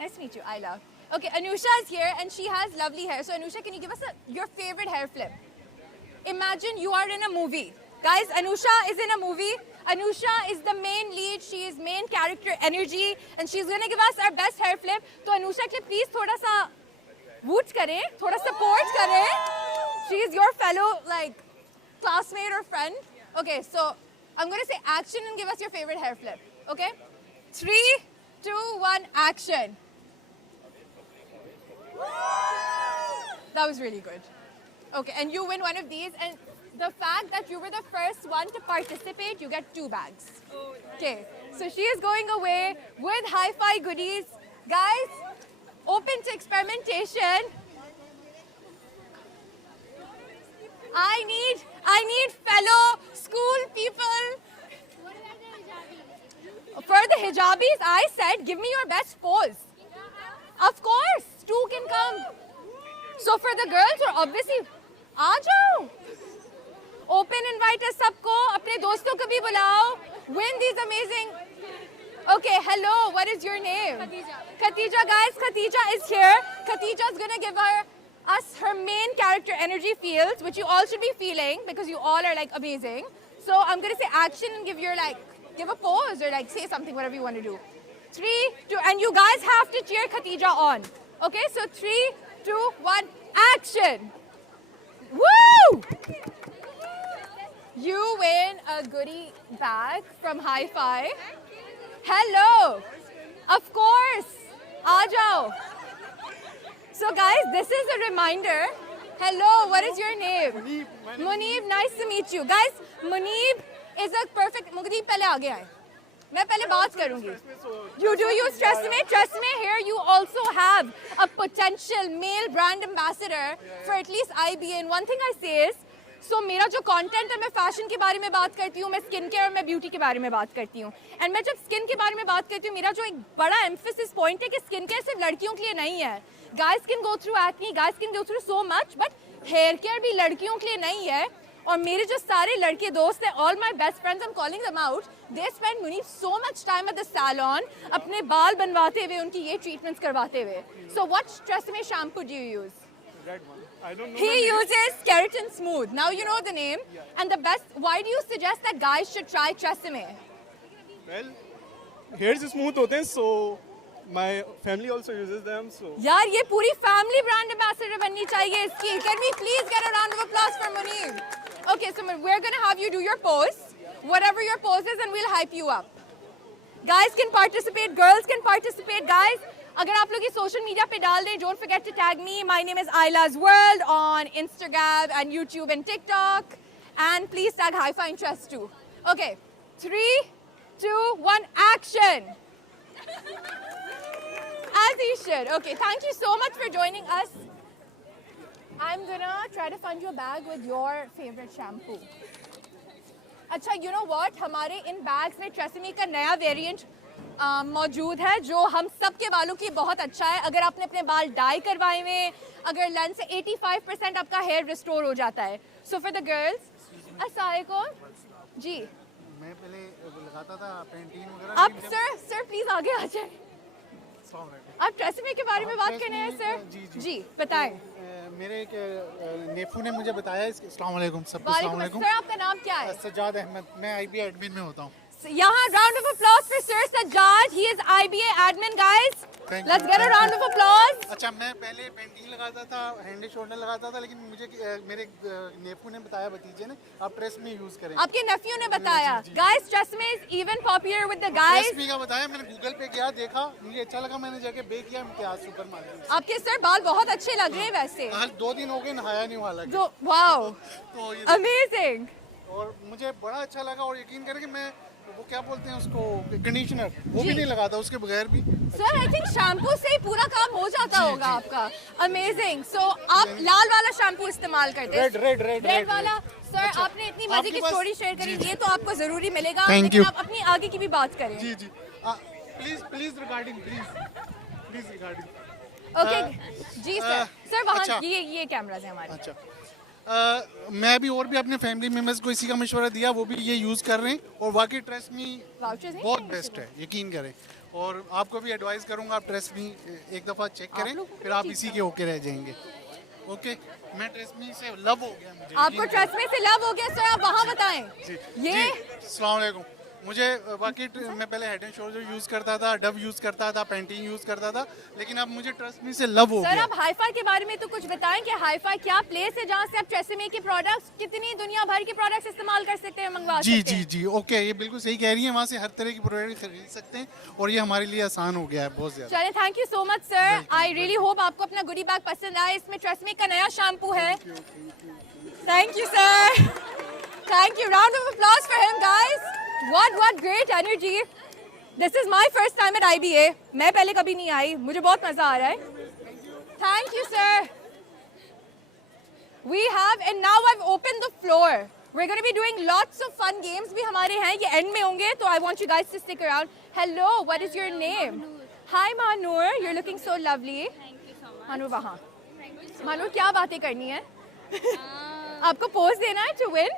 Nice to meet you, Ayla. Okay, Anusha is here and she has lovely hair. So Anusha, can you give us your favorite hair flip? Imagine you are in a movie. Guys, Anusha is in a movie. Anusha is the main lead. She is main character energy and she's going to give us our best hair flip. So Anusha के लिए please थोड़ा सा vote करें, थोड़ा support करें. She is your fellow like classmate or friend. Okay, so I'm going to say action and give us your favorite hair flip. Okay? 3, 2, 1, action. That was really good. Okay, and you win one of these. And the fact that you were the first one to participate, you get 2 bags. Okay, so she is going away with hi-fi goodies. Guys, open to experimentation. I need fellow school people. For the hijabis, I said, give me your best pose. Of course, 2 can come. So for the girls, or obviously, आ जाओ. Open invite us सबको, अपने दोस्तों को भी बुलाओ. Win these amazing Okay, hello, what is your name? Khatija. Khatija, guys, Khatija is here. Khatija is going to give us her main character energy fields, which you all should be feeling because you all are like amazing. So I'm going to say action and give a pose or like say something, whatever you want to do. 3, 2, and you guys have to cheer Khatija on. Okay, so 3, 2, 1, action. Woo! You win a goodie bag from Hi-Fi. Hello. Of course. Aa jao. So guys, this is a reminder. Hello, what is your name? Muneeb. Muneeb, nice to meet you. Guys, Muneeb is a perfect... Muneeb, pehle aage aaye. मैं पहले बात करूंगी. You do use TRESemmé. TRESemmé here you also have a potential male brand ambassador for at least IBA. And one thing I say is, so मेरा जो content है मैं fashion के बारे में बात करती हूँ, मैं skin care और मैं beauty के बारे में बात करती हूँ. And मैं जब skin के बारे में बात करती हूँ, मेरा जो एक बड़ा emphasis point है कि skin care सिर्फ लड़कियों के लिए नहीं है. Guys can go through acne, guys can go through so much, but hair care भी लड़कियों के लिए नहीं है. और मेरे जो सारे लड़के दोस्त हैं, all my best friends, I'm calling them out. They spend Muneeb so much time at the salon, अपने बाल बनवाते हुए, उनकी ये treatments करवाते हुए. So what TRESemmé shampoo do you use? Red one. I don't know. He uses Keratin Smooth. Now you know the name. Yeah. And the best, why do you suggest that guys should try TRESemmé? Well, hairs smooth होते हैं, so my family also uses them. So यार ये पूरी family brand ambassador बननी चाहिए इसकी. Can we please get a round of applause for Muneeb? Okay, so we're gonna have you do your pose, whatever your pose is, and we'll hype you up. Guys can participate, girls can participate. Guys, अगर आप लोग ये social media पे डाल दें, don't forget to tag me. My name is Aila's World on Instagram and YouTube and TikTok. And please tag Hi-Fi Interest too. Okay, 3, 2, 1, action. As he should. Okay, thank you so much for joining us. I'm gonna try to find you a bag with your favorite shampoo. अच्छा, you know what? हमारे इन bags में TRESemmé का नया variant मौजूद है जो हम सब के बालों के लिए बहुत अच्छा है. अगर आपने अपने बाल डाई करवाए हुए, अगर लेंस से 85% आपका हेयर रिस्टोर हो जाता है. So for the girls, अस्सलाम वालेकुम जी. मैं पहले लगाता था पेंटीन वगैरह. आप सर प्लीज आगे आ जाए. आप TRESemmé के बारे में बात करने हैं सर? जी बताएं. मेरे एक नेफू ने मुझे बताया. अस्सलाम वालेकुम सबको. अस्सलाम वालेकुम. सर आपका नाम क्या है? सज्जाद अहमद. मैं IBA एडमिन में होता हूँ. यहाँ round of applause for Sir Sajjad. He is IBA admin, guys. Thank Let's you. get a round of applause. अच्छा, मैं पहले पेंटीन लगाता था, हैंड एंड शोल्डर लगाता था, लेकिन मुझे मेरे नेफू ने बताया, भतीजे ने, आप TRESemmé यूज करें. आपके nephew ने बताया. Guys, TRESemmé is even popular with the guys. TRESemmé का बताया. मैंने गूगल पे गया, देखा, मुझे अच्छा लगा, मैंने जाके बे किया इम्तियाज सुपर मार्केट. आपके सर बाल बहुत अच्छे लग रहे हैं वैसे. हाल 2 दिन हो गए, नहाया नहीं हुआ लगा. जो wow, तो ये amazing. और मुझे बड़ा अच्छा लगा. और यकीन करें कि मैं वो क्या बोलते हैं उसको, कंडीशनर, वो भी नहीं लगाता उसके बगैर भी. सर आई थिंक शैम्पू से ही पूरा काम हो जाता होगा आपका. अमेजिंग. सो आप लाल वाला शैम्पू इस्तेमाल करते हैं? रेड वाला. सर आपने इतनी मजे की स्टोरी शेयर करी, ये तो आपको जरूरी मिलेगा. लेकिन आप अपनी आगे की भी बात करें. जी जी. Please regarding, please regarding. Okay जी सर. सर वहाँ अच्छा. ये कैमराज हैं हमारे. अच्छा. मैं भी और भी अपने फैमिली मेम्बर्स को इसी का मशवरा दिया, वो भी ये यूज़ कर रहे हैं. और वाकई TRESemmé Vouchers हैं? बहुत बेस्ट है, यकीन करें. और आपको भी एडवाइस करूंगा, आप TRESemmé एक दफ़ा चेक करें, फिर आप इसी के होके रह जाएंगे. ओके, मैं TRESemmé से लव हो गया. मुझे आपको TRESemmé से लव हो गया. सर आप वहाँ बताएं. ये अस्सलाम वालेकुम. मुझे वाकई मैं पहले हेड एंड शोल्डर यूज़ करता था, डव यूज़ करता था, पेंटीन यूज़ करता था, लेकिन अब मुझे TRESemmé से लव हो सर गया. आप Hi-Fi के बारे में तो कुछ बताएं कि Hi-Fi क्या प्लेस है जहाँ से आप TRESemmé के प्रोडक्ट्स, कितनी दुनिया भर के प्रोडक्ट्स इस्तेमाल कर सकते हैं, मंगवा सकते हैं? जी. ओके, ये बिल्कुल सही कह रही हैं. वहाँ से हर तरह की प्रोडक्ट खरीद सकते हैं और ये हमारे लिए आसान हो गया है बहुत ज़्यादा. चलें, thank you so much sir. I really hope आपको अपना गुडी बैग पसंद आए. इसमें TRESemmé का नया शैम्पू है. Thank you sir. Thank you. Round of applause for him guys. What great energy. This is my first time at IBA. मैं पहले कभी नहीं आई. मुझे बहुत मजा आ रहा है. Thank you sir. We have and now I've opened the floor. We're going to be doing lots of fun games भी हमारे हैं. ये end में होंगे, तो I want you guys to stick around. Hello, what is your name? Hi Manur, you're looking so lovely. Thank you so much. Manur वहाँ. Thank you so Manur क्या बातें करनी है? much. आपको पोज देना है to win?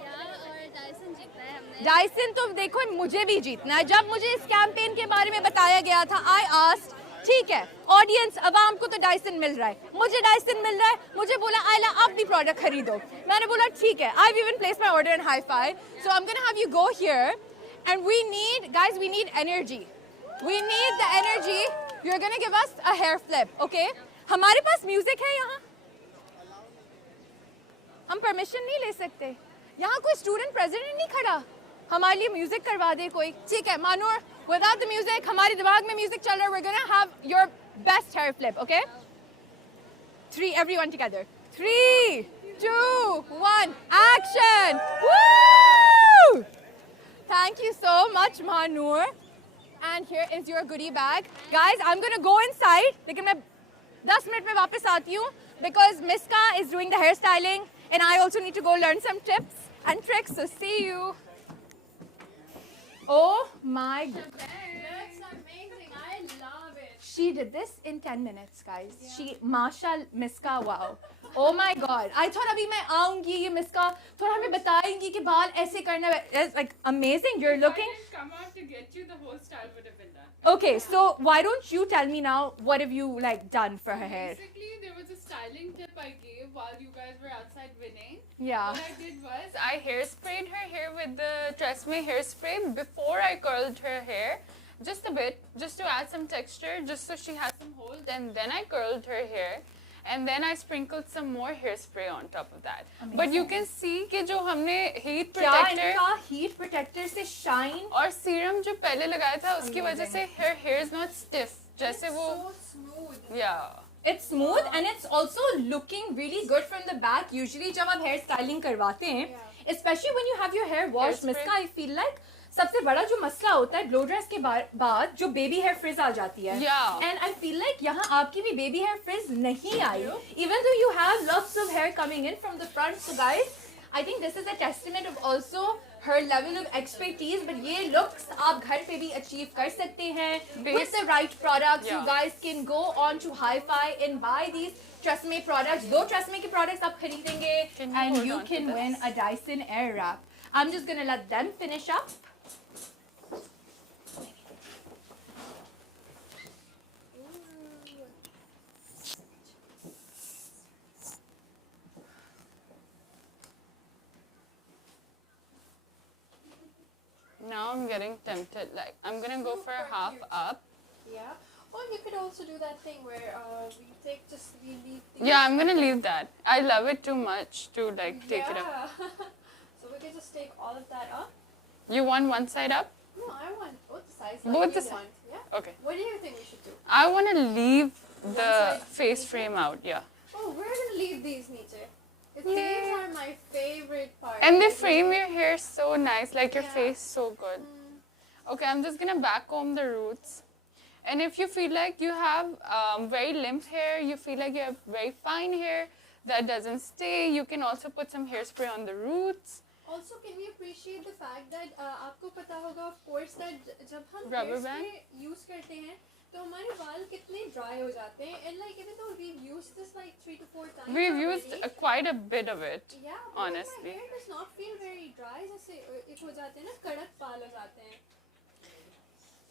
यार और डायसन जीतना है हमने. डायसन तो देखो मुझे भी जीतना है. जब मुझे इस कैंपेन के बारे में बताया गया था, आई आस्क्ड, ठीक है ऑडियंस अवाम को तो डायसन मिल रहा है, मुझे डायसन मिल रहा है, मुझे बोला आयला आप भी प्रोडक्ट खरीदो. मैंने बोला ठीक है. I even place my order in hi fi. So I am gonna have you go here and we need guys, we need energy. We need the energy. You are gonna give us a hair flip. Okay, हमारे पास music है यहाँ, हम permission नहीं ले सकते. यहाँ कोई स्टूडेंट प्रेसिडेंट नहीं खड़ा हमारे लिए म्यूजिक करवा दे कोई. ठीक है मानूर, विदाउट द म्यूजिक, हमारे दिमाग में म्यूजिक चल रहा है. We are gonna have your best hair flip. Okay, 3 everyone together. 3 2 1 action. Woo! Thank you so much Manur. And here is your goodie bag. Guys, I'm going to go inside. लेकिन मैं 10 minute में वापस आती हूँ because Miska is doing the hairstyling and I also need to go learn some tips and tricks. So see you. Oh my God. That's amazing. I love it. She did this in 10 minutes, guys. She, Masha Miska, wow. Oh my God. I thought अभी मैं आऊँगी ये Miska थोड़ा हमें बताएंगी कि बाल ऐसे करना है. It's like amazing. You're looking. I didn't come out to get you. The whole style would have been done. Okay, so why don't you tell me now what have you like done for her hair? Basically, there was a styling tip I gave while you guys were outside winning. Yeah. What I did was I hairsprayed her hair with the Tresemme hairspray before I curled her hair. Just a bit, just to add some texture, just so she has some hold. And then I curled her hair. And then I sprinkled some more hairspray on top of that. Amazing. But you can see कि जो हमने heat क्या protector इनका heat protector से shine और serum जो पहले लगाया था उसकी वजह Amazing. से her hair is not stiff. जैसे वो So smooth. yeah. it's smooth and it's also looking really good from the back. Usually जब आप hair styling करवाते हैं, especially when you have your hair washed, Hairspray. Miska, I feel like सबसे बड़ा जो मसला होता है blow dress के बाद जो baby hair frizz आ जाती है. Yeah. And I feel like यहाँ आपकी भी baby hair frizz नहीं आई. Even though you have lots of hair coming in from the front. So guys, I think this is a testament of also her level of expertise. But ये looks आप घर पे भी achieve कर सकते हैं with the right products. You Yeah. guys can go on to Hi-Fi and buy these Tresemme products. 2 Tresemme के products आप खरीदेंगे Can you and hold you on to can this? win a Dyson Airwrap. I'm just gonna let them finish up. Now I'm getting tempted. Like I'm gonna go for a half up. Yeah. Or you could also do that thing where we leave the Yeah, I'm gonna leave that. I love it too much to like take it up. Yeah. So we can just take all of that up. You want one side up? No, I want both sides. Both you the si- want. Yeah. Okay. What do you think we should do? I wanna leave the side face face frame out. Yeah. Oh, we're gonna leave these, Nietzsche. These Yay. are my favorite part. And they Like, frame your hair so nice, like your Yeah. face so good. Okay, I'm just gonna back comb the roots. And if you feel like you have very limp hair, you feel like you have very fine hair that doesn't stay, you can also put some hairspray on the roots. Also, can we appreciate the fact that आपको पता होगा, of course, that जब हम Rubber hairspray use करते हैं, तो हमारे बाल कितने dry हो जाते हैं. And like even though we've used this like 3 to 4 times We've already, used quite a bit of it. yeah, but honestly. my hair does not feel very dry. जैसे एक हो जाते हैं ना, कड़क बाल हो जाते हैं.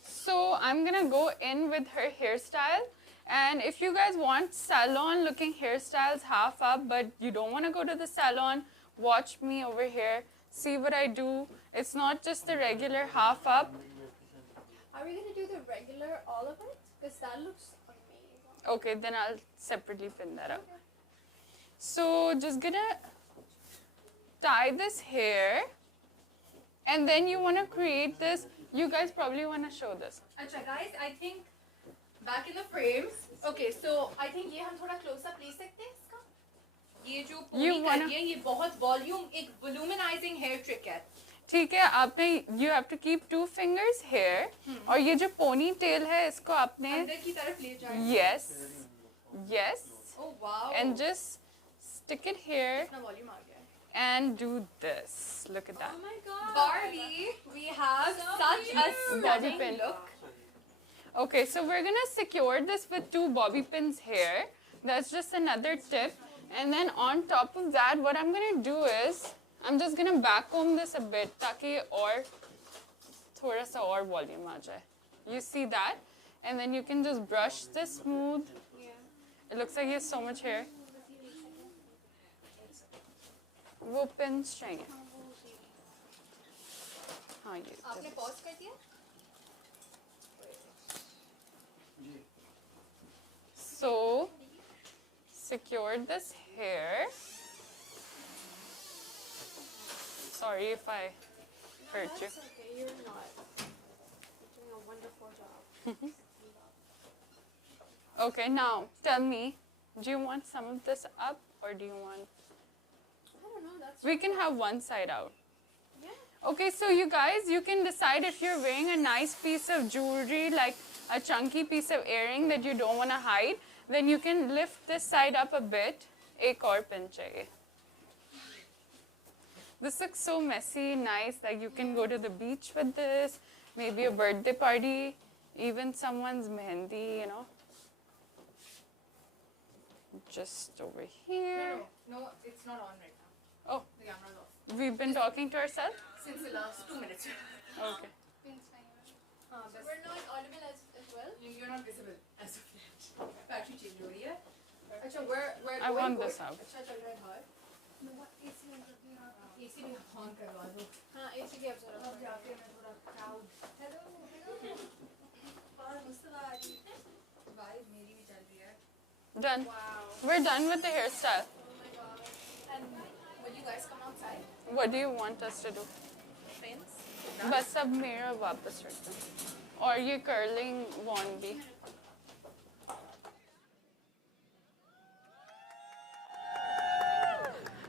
So I'm gonna go in with her hairstyle. And if you guys want salon looking hairstyles half up, but you don't want to go to the salon, watch me over here. See what I do. It's not just the regular half up. Are we gonna do the regular all of it? Because that looks amazing. Okay, then I'll separately pin that up. So just gonna tie this hair. And then you want to create this. You guys probably want to show this. अच्छा guys, I think back in the frames. Okay, so I think ये हम थोड़ा close up ले सकते हैं इसका. ये जो You pony कर wanna- रही है, ये बहुत volume एक volumizing hair trick है. ठीक है, आपने you have to keep 2 fingers here. और ये जो pony tail है इसको आपने अंदर की तरफ ले जाए. yes, yes, Oh wow. and just stick it here इतना volume आ गया है. and do this. Look at that. Oh my god. Barbie, we have So such a cute. Bobby stunning pin. look. Okay, so we're gonna secure this with 2 bobby pins here. That's just another tip. And then on top of that, what I'm gonna do is I'm just gonna back comb this a bit ताकि और थोड़ा सा और volume आ जाए. You see that? And then you can just brush this smooth. It looks like you have so much hair. वो pins चाहिए. हाँ ये. आपने pause कर दिया? So, secured this hair. Sorry if I hurt you. That's okay, you're not. You're doing a wonderful job. Okay, now tell me, do you want some of this up or do you want? I don't know, that's We can have one side out. yeah. Okay, so you guys, you can decide if you're wearing a nice piece of jewelry, like a chunky piece of earring that you don't want to hide, then you can lift this side up a bit. एक और pin चाहिए. This looks so messy, nice. Like you can go to the beach with this, maybe a birthday party, even someone's mehendi, you know. Just over here. No, it's not on right now. Oh, The camera's off. we've been talking to ourselves? Since the last 2 minutes. Okay. We're not audible as well. You're not visible as of yet. Battery change हो रही है. अच्छा, where I want this out. अच्छा चल रहा है बाहर. AC भी on करवा दो. हाँ, AC की अब जरूरत अब जाके मैं थोड़ा crowd. Hello. बाहर मुस्तफा आ रही है. Vibe मेरी भी चल रही है. Done. Wow. We're done with the hairstyle. Oh my god. And Will you guys come outside? What do you want us to do? Friends? बस अब मेरा वापस रख दो. और ये curling won't be.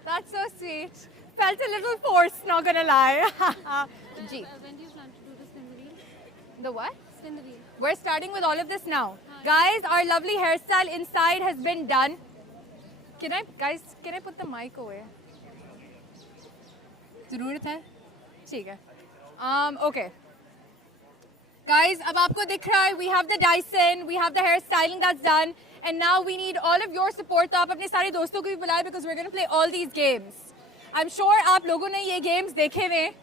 That's so sweet. Felt a little forced, not gonna lie. Gee. When do you plan to do the spin the wheel? The what? Spin the wheel. We're starting with all of this now. Guys, our lovely hairstyle inside has been done. Can I put the mic away? ज़रूरत है? ठीक है. Okay. Guys, अब आपको दिख रहा है, we have the Dyson, we have the hair styling that's done, and now we need all of your support. तो आप अपने सारे दोस्तों को भी बुलाएं because we're going to play all these games. I'm sure आप लोगों ने ये games देखे हुए.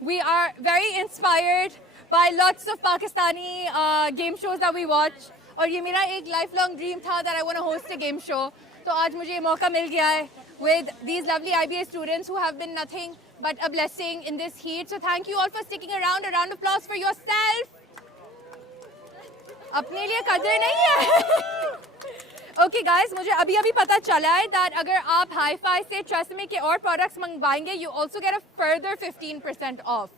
We are very inspired by lots of Pakistani game shows that we watch. और ये मेरा एक lifelong dream था that I want to host a game show. तो आज मुझे ये मौका मिल गया है with these lovely IBA students who have been nothing but a blessing in this heat. So thank you all for sticking around. A round of applause for yourself. अपने लिए कदर नहीं है. Okay guys, मुझे अभी पता चला है that अगर आप Hi-Fi से Tresemme के और products मंगवाएंगे, you also get a further 15% off.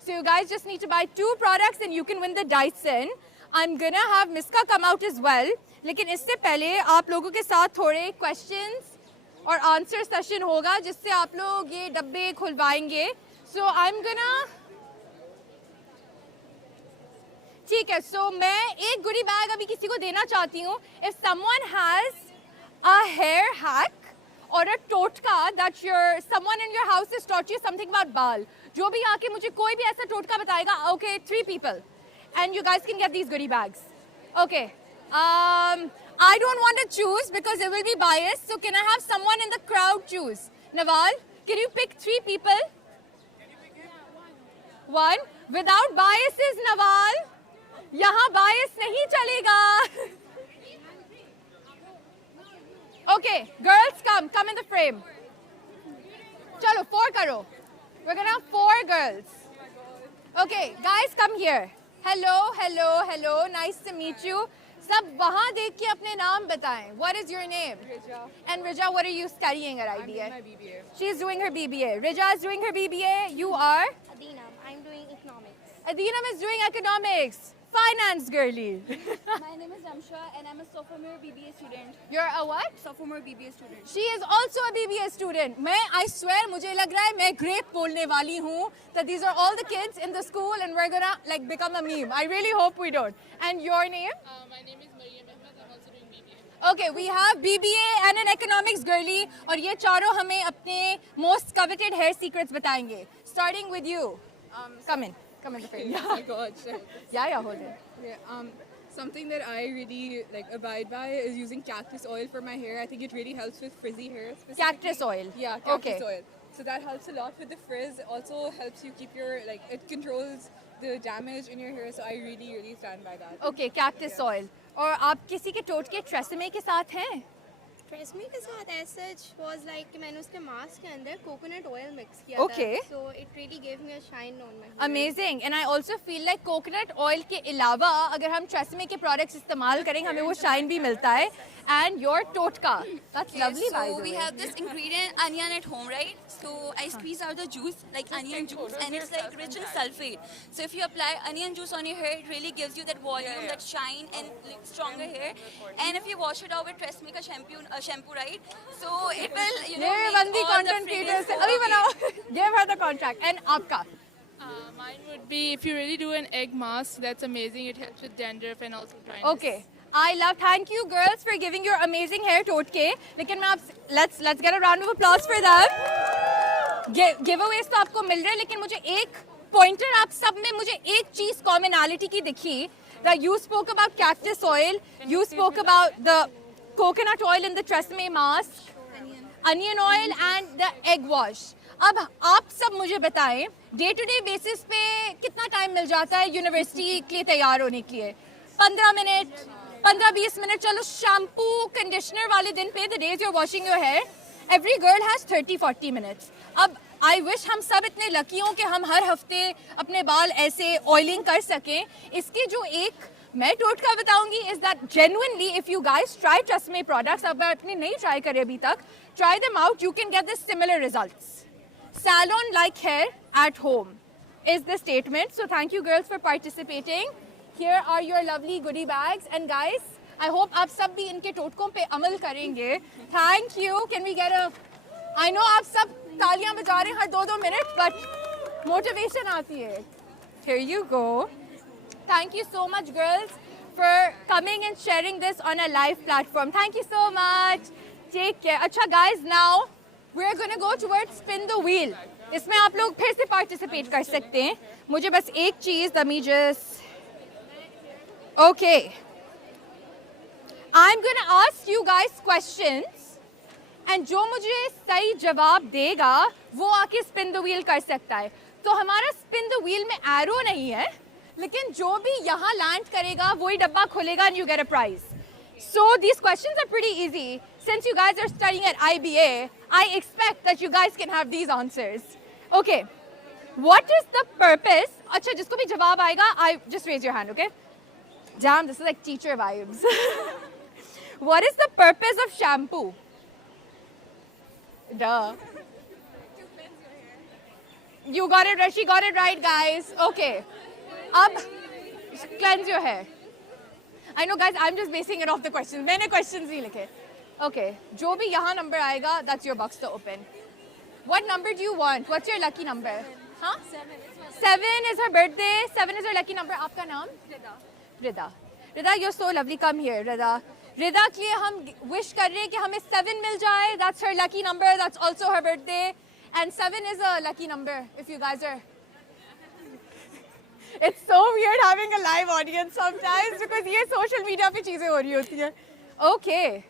So you guys just need to buy 2 products and you can win the Dyson. I'm gonna have Miska come out as well. लेकिन इससे पहले आप लोगों के साथ थोड़े questions और answer session होगा जिससे आप लोग ये डब्बे खुलवाएंगे. So I'm gonna ठीक है, so मैं एक goodie bag अभी किसी को देना चाहती हूँ. If someone has a hair hack or a टोटका that someone in your house has taught you something about बाल, जो भी आके मुझे कोई भी ऐसा टोटका बताएगा, okay, 3 people, and you guys can get these goodie bags. Okay. I don't want to choose because it will be biased. So can I have someone in the crowd choose? Nawal, can you pick 3 people? One. Without biases, Nawal. यहाँ bias नहीं चलेगा. Okay, girls come in the frame. चलो 4 करो. We're gonna have 4 girls. Okay, guys, come here. Hello. Nice to meet you. सब वहाँ देख के अपने नाम बताएं. What is your name? Rija. And Rija, what are you studying at I'm IBA? doing my BBA. She's doing her BBA. Rija is doing her BBA. You are? Adina, I'm doing economics. Adinam is doing economics. Finance girly. My name is Ramsha and I'm a sophomore BBA student. You're a what? Sophomore BBA student. She is also a BBA student. I swear, मुझे लग रहा है मैं great बोलने वाली हूँ. That these are all the kids in the school and we're gonna like become a meme. I really hope we don't. And your name? My name is Mariam Ahmed. I'm also doing BBA. Okay, we have BBA and an economics girly. और ये चारों हमें अपने most coveted hair secrets बताएंगे. Starting with you. Come in the frame. Oh my God. Sure. Yeah, hold it. Okay, something that I really abide by is using cactus oil for my hair. I think it really helps with frizzy hair. Specifically. Cactus oil. Yeah, cactus Okay. oil. so that helps a lot with the frizz. Also helps you keep your it controls the damage in your hair. So I really stand by that. Okay, cactus oil. और आप किसी के टोटके TRESemmé के साथ हैं? TRESemmé के साथ ऐसा वाज लाइक कि मैंने उसके मास्क के अंदर कोकोनट ऑयल मिक्स किया Okay. था, so it really give me a shine on my Amazing. And I also feel like coconut oil के अलावा अगर हम ट्रेसेमे के products इस्तेमाल करें हमें वो shine भी मिलता है. And your totka. That's lovely, by the So we way. have this ingredient onion at home, right? So I squeeze out the juice, like onion juice, and it's like rich in sulfate. So if you apply onion juice on your hair, it really gives you that volume, that shine, and like, stronger hair. And if you wash it out with Tresemme ka shampoo, right? So it will, you know, ये make बंदी all the content fragrance creators से go अभी away. बनाओ. Give her the contract. And आपका? Mine would be if you really do an egg mask, that's amazing. It helps with dandruff and also dryness. Okay. I love. Thank you, girls, for giving your amazing hair टोटके. लेकिन मैं आप let's get a round of applause for them. Giveaways तो आपको मिल रहे हैं, लेकिन मुझे एक pointer आप सब में मुझे एक चीज commonality की दिखी. That you spoke about cactus oil, you spoke about the coconut oil in the Tresemme mask, onion oil and the egg wash. अब आप सब मुझे बताएं डे टू डे बेसिस पे कितना टाइम मिल जाता है यूनिवर्सिटी के लिए तैयार होने के लिए? 15 मिनट, 15-20 मिनट. चलो शैम्पू कंडीशनर वाले दिन पे the days you are washing your hair every girl has 30-40 minutes. अब आई विश हम सब इतने लकी हों कि हम हर हफ्ते अपने बाल ऐसे ऑयलिंग कर सकें. इसकी जो एक मैं टोटका बताऊंगी is that genuinely if you guys try TRESemme products, अब आपने नहीं ट्राई करे अभी तक, try them out, you can get the similar results. Salon like hair at home is the statement. So thank you girls for participating. Here are your lovely goodie bags. And guys, I hope आप सब भी इनके टोटकों पे अमल करेंगे. Thank you. Can we get a... I know आप सब तालियां बजा रहे हैं हर 2-2 मिनट, but motivation आती है. Here you go. Thank you so much girls for coming and sharing this on a live platform. Thank you so much. Take care. अच्छा guys, now we're going to go towards spin the wheel. इसमें आप लोग फिर से participate कर सकते हैं. मुझे बस एक चीज, let me just... Okay. I'm going to ask you guys questions. And जो मुझे सही जवाब देगा वो आके spin the wheel कर सकता है. तो हमारा spin the wheel में arrow नहीं है, लेकिन जो भी यहाँ land करेगा वही डब्बा खोलेगा and you get a prize. So these questions are pretty easy. Since you guys are studying at IBA, I expect that you guys can have these answers. Okay. What is the purpose? अच्छा, जिसको भी जवाब आएगा, I just raise your hand, okay? Damn, this is like teacher vibes. What is the purpose of shampoo? Duh. You got it right. She got it right, guys. Okay. Ab cleanse your hair. I know, guys. I'm just basing it off the questions. मैंने questions नहीं लिखे. Okay. जो भी यहाँ number आएगा, that's your box to open. What number do you want? What's your lucky number? Huh? 7 is her birthday. 7 is her lucky number. आपका नाम? Rida. Rida, you're so lovely. Come here, Rida. Rida के लिए हम wish कर रहे हैं कि हमें 7 मिल जाए. That's her lucky number. That's also her birthday. And 7 is a lucky number if you guys are... It's so weird having a live audience sometimes because ये social media पे चीजें हो रही होती हैं. Okay.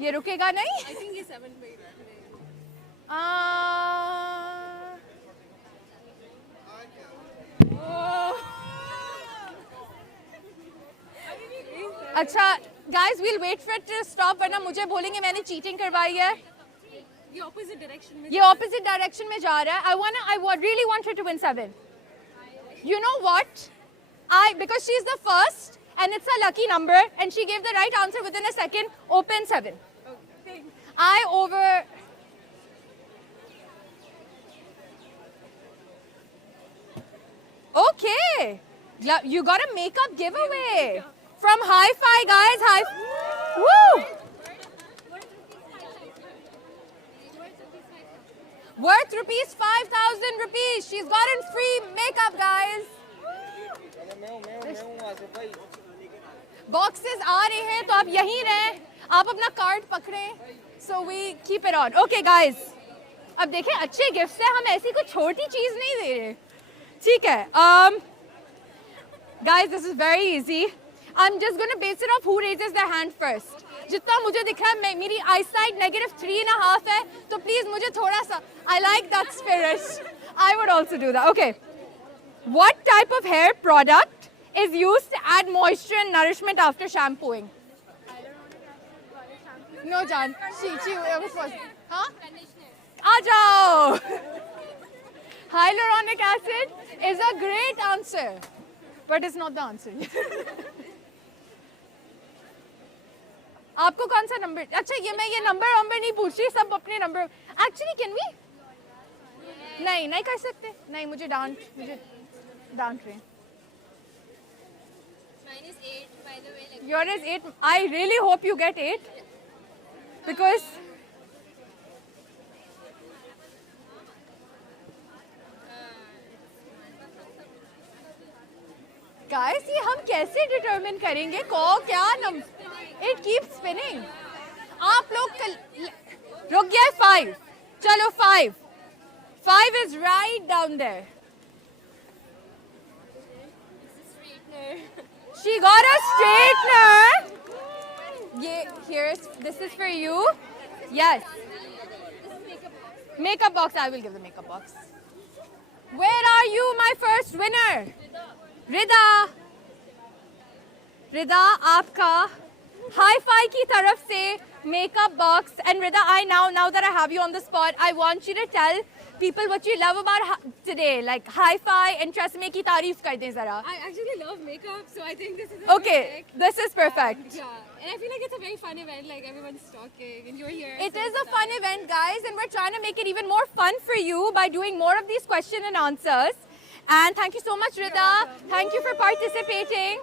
ये रुकेगा नहीं? I think he's 7 by अच्छा, guys, we'll wait for it to stop वरना मुझे बोलेंगे मैंने cheating करवाई है. ये opposite direction में. ये opposite direction में जा रहा है. I really want her to win 7. You know what? Because she's the first and it's a lucky number and she gave the right answer within a second, open 7. Okay. Okay. You got a makeup giveaway from Hi-Fi, guys. Woo! Worth rupees 5,000 rupees. She's gotten free makeup, guys. Boxes आ रहे हैं तो आप यहीं रहें. आप अपना card पकड़ें. So we keep it on. Okay, guys. अब देखें अच्छे गिफ्ट्स हैं. हम ऐसी कोई छोटी चीज नहीं दे रहे. ठीक है. Guys, this is very easy. I'm just going to base it off who raises their hand first. जितना मुझे दिख रहा है मेरी आई साइड -3.5 है, तो प्लीज मुझे थोड़ा सा, I like that spirit, I would also do that. Okay, what type of hair product is used to add moisture and nourishment after shampooing? No जान, शी हाँ, आ जाओ. Hyaluronic acid is a great answer, but it's not the answer. आपको कौन सा number? अच्छा, मैं ये नंबर नहीं पूछ रही, सब अपने नंबर. Actually can we? नहीं कर सकते. नहीं, मुझे डांट रहे हैं. Mine is 8, by the way. Like, Yours is 8. I really hope you get 8 because guys, ये हम कैसे डिटरमिन करेंगे क्या नंबर? It keep spinning. आप लोग रुक गया. 5, चलो 5 is right down there. She got a straightener. This is for you. Yes. Makeup box. I will give the makeup box. Where are you, my first winner? रिदा आपका Hi-Fi की तरफ से makeup box. And Rida, now that I have you on the spot, I want you to tell people what you love about today, like Hi-Fi and Tresemme की तारीफ कर दें जरा. I actually love makeup, so I think this is Okay, perfect. this is perfect. Yeah, and I feel like it's a very fun event, like everyone's talking and you're here. It so is a it's fun event, guys, and we're trying to make it even more fun for you by doing more of these question and answers. And thank you so much, Rida. Thank you for participating.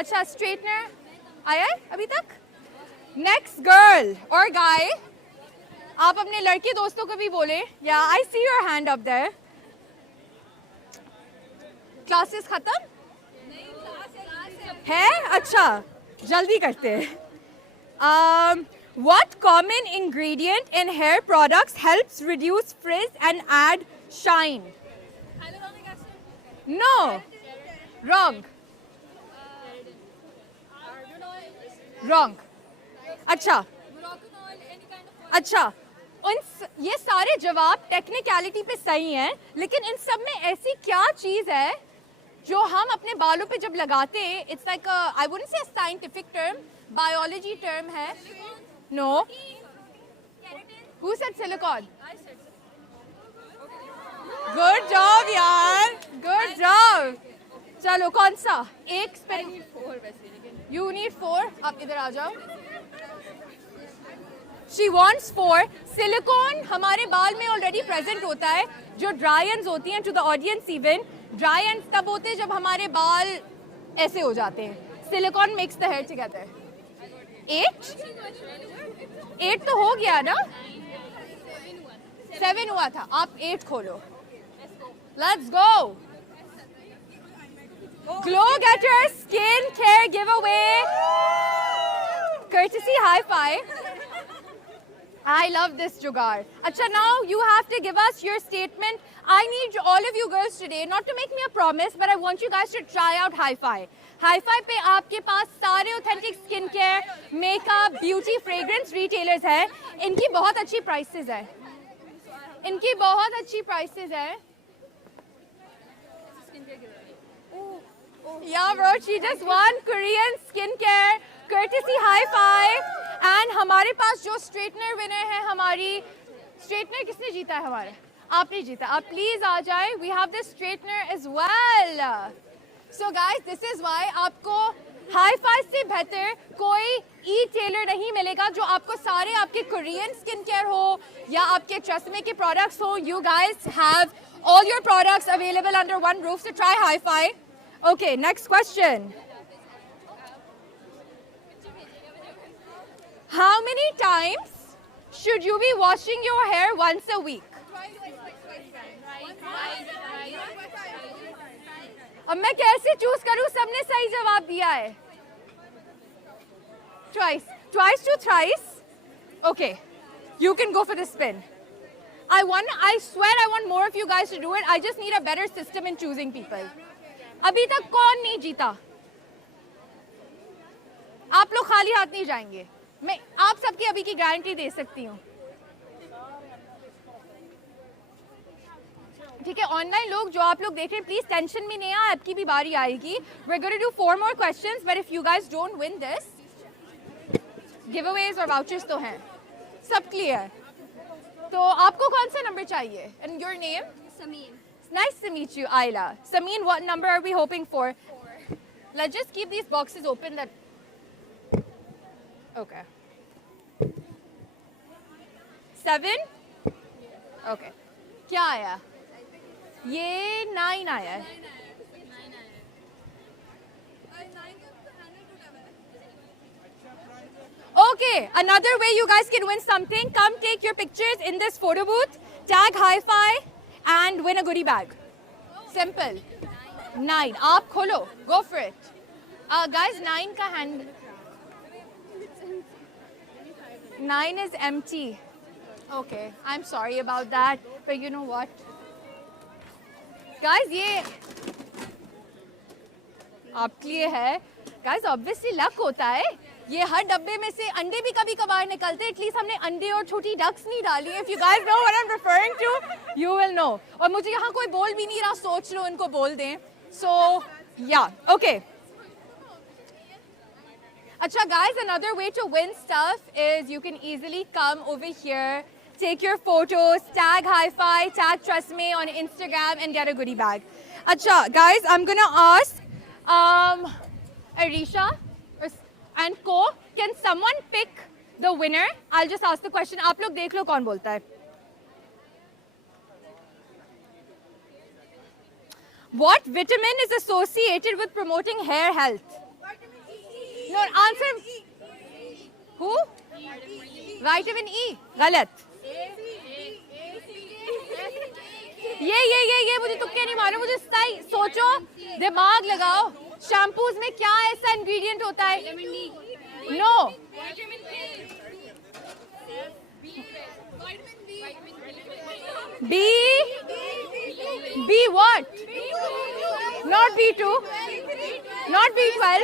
अच्छा, straightener आया है अभी तक? Next girl or guy, आप अपने लड़के दोस्तों को भी बोले. Yeah, I see your hand up there. Classes खत्म? है? अच्छा, जल्दी करते हैं. What common ingredient in hair products helps reduce frizz and add shine? No. Wrong. अच्छा, ये सारे जवाब टेक्निकलिटी पे सही हैं, लेकिन इन सब में ऐसी क्या चीज़ है जो हम अपने बालों पे जब लगाते हैं, it's like I wouldn't say scientific term, biology term है. No. Who said silicone? Good job यार, good job. चलो कौन सा? एक स्पेन. You need 4. आप इधर आ जाओ. She wants 4. सिलिकॉन हमारे बाल में ऑलरेडी प्रेजेंट होता है. जो ड्राई एंड्स होती हैं, to the audience even, dry ends तब होते हैं जब हमारे बाल ऐसे हो जाते हैं. Silicone makes the hair together. 8 तो हो गया ना? 7 हुआ था. आप 8 खोलो. Let's go. Glow Getter Skin Care Giveaway. Courtesy Hi-Fi. I love this jugaad. Acha, now you have to give us your statement. I need all of you girls today, not to make me a promise, but I want you guys to try out Hi-Fi. Hi-Fi पे आपके पास सारे authentic skin care, makeup, beauty, fragrance retailers हैं. इनकी बहुत अच्छी prices है. Yeah, bro, she just won Korean skincare courtesy Hi-Fi. And हमारे पास जो straightener winner है, हमारी straightener किसने जीता है हमारा? आपने जीता. आप please आ जाए. We have this straightener as well. So guys, this is why आपको Hi-Fi से बेहतर कोई e-tailer नहीं मिलेगा जो आपको सारे आपके Korean skincare हो या आपके Tresemme के products हो. You guys have all your products available under one roof, so try Hi-Fi. Okay, next question. How many times should you be washing your hair once a week? अब मैं कैसे choose करूं? सबने सही जवाब दिया है. Twice to thrice. Okay, you can go for the spin. I swear I want more of you guys to do it. I just need a better system in choosing people. अभी तक कौन नहीं जीता? आप लोग खाली हाथ नहीं जाएंगे. मैं आप सबकी अभी की गारंटी दे सकती हूँ. ठीक है, ऑनलाइन लोग जो आप लोग देख रहे हैं प्लीज टेंशन में नहीं आए, आपकी भी बारी आएगी. We're going to do 4 more questions, but if you guys don't win this, giveaways और vouchers तो हैं. सब clear. तो आपको कौन सा नंबर चाहिए? And your name? Samin. Nice to meet you, Ayla. Samin, what number are we hoping for? 4. Let's just keep these boxes open. That. Okay. 7? Okay. क्या आया? ये 9 आया है. Okay, another way you guys can win something. Come take your pictures in this photo booth. Tag Hi-Fi and win a goodie bag. Simple. 9. आप खोलो. Go for it. Guys, 9 का hand. 9 is empty. Okay, I'm sorry about that. But you know what? Guys, ये आपके लिए है. Guys, obviously luck होता है. ये हर डब्बे में से अंडे भी कभी कभार निकलते हैं. एटलीस्ट हमने अंडे और छोटी डक्स नहीं डाली है. If you guys know what I'm referring to, you will know. और मुझे यहाँ कोई बोल भी नहीं रहा. सोच लो इनको बोल दें. So, yeah, okay. Acha guys, another way to win stuff is you can easily come over here, take your photos, tag Hi-Fi, tag Trust Me on Instagram and get a goodie bag. Acha guys, I'm gonna ask Arisha and Co, can someone pick the winner? I'll just ask the question. आप लोग देख लो कौन बोलता है. What vitamin is associated with promoting hair health? No, answer. Who? Vitamin E. गलत. ये मुझे तुक्के नहीं मारो. मुझे सही सोचो, दिमाग लगाओ. शैम्पूज में क्या ऐसा इंग्रेडिएंट होता है? No. B what? Not B2. Not B12.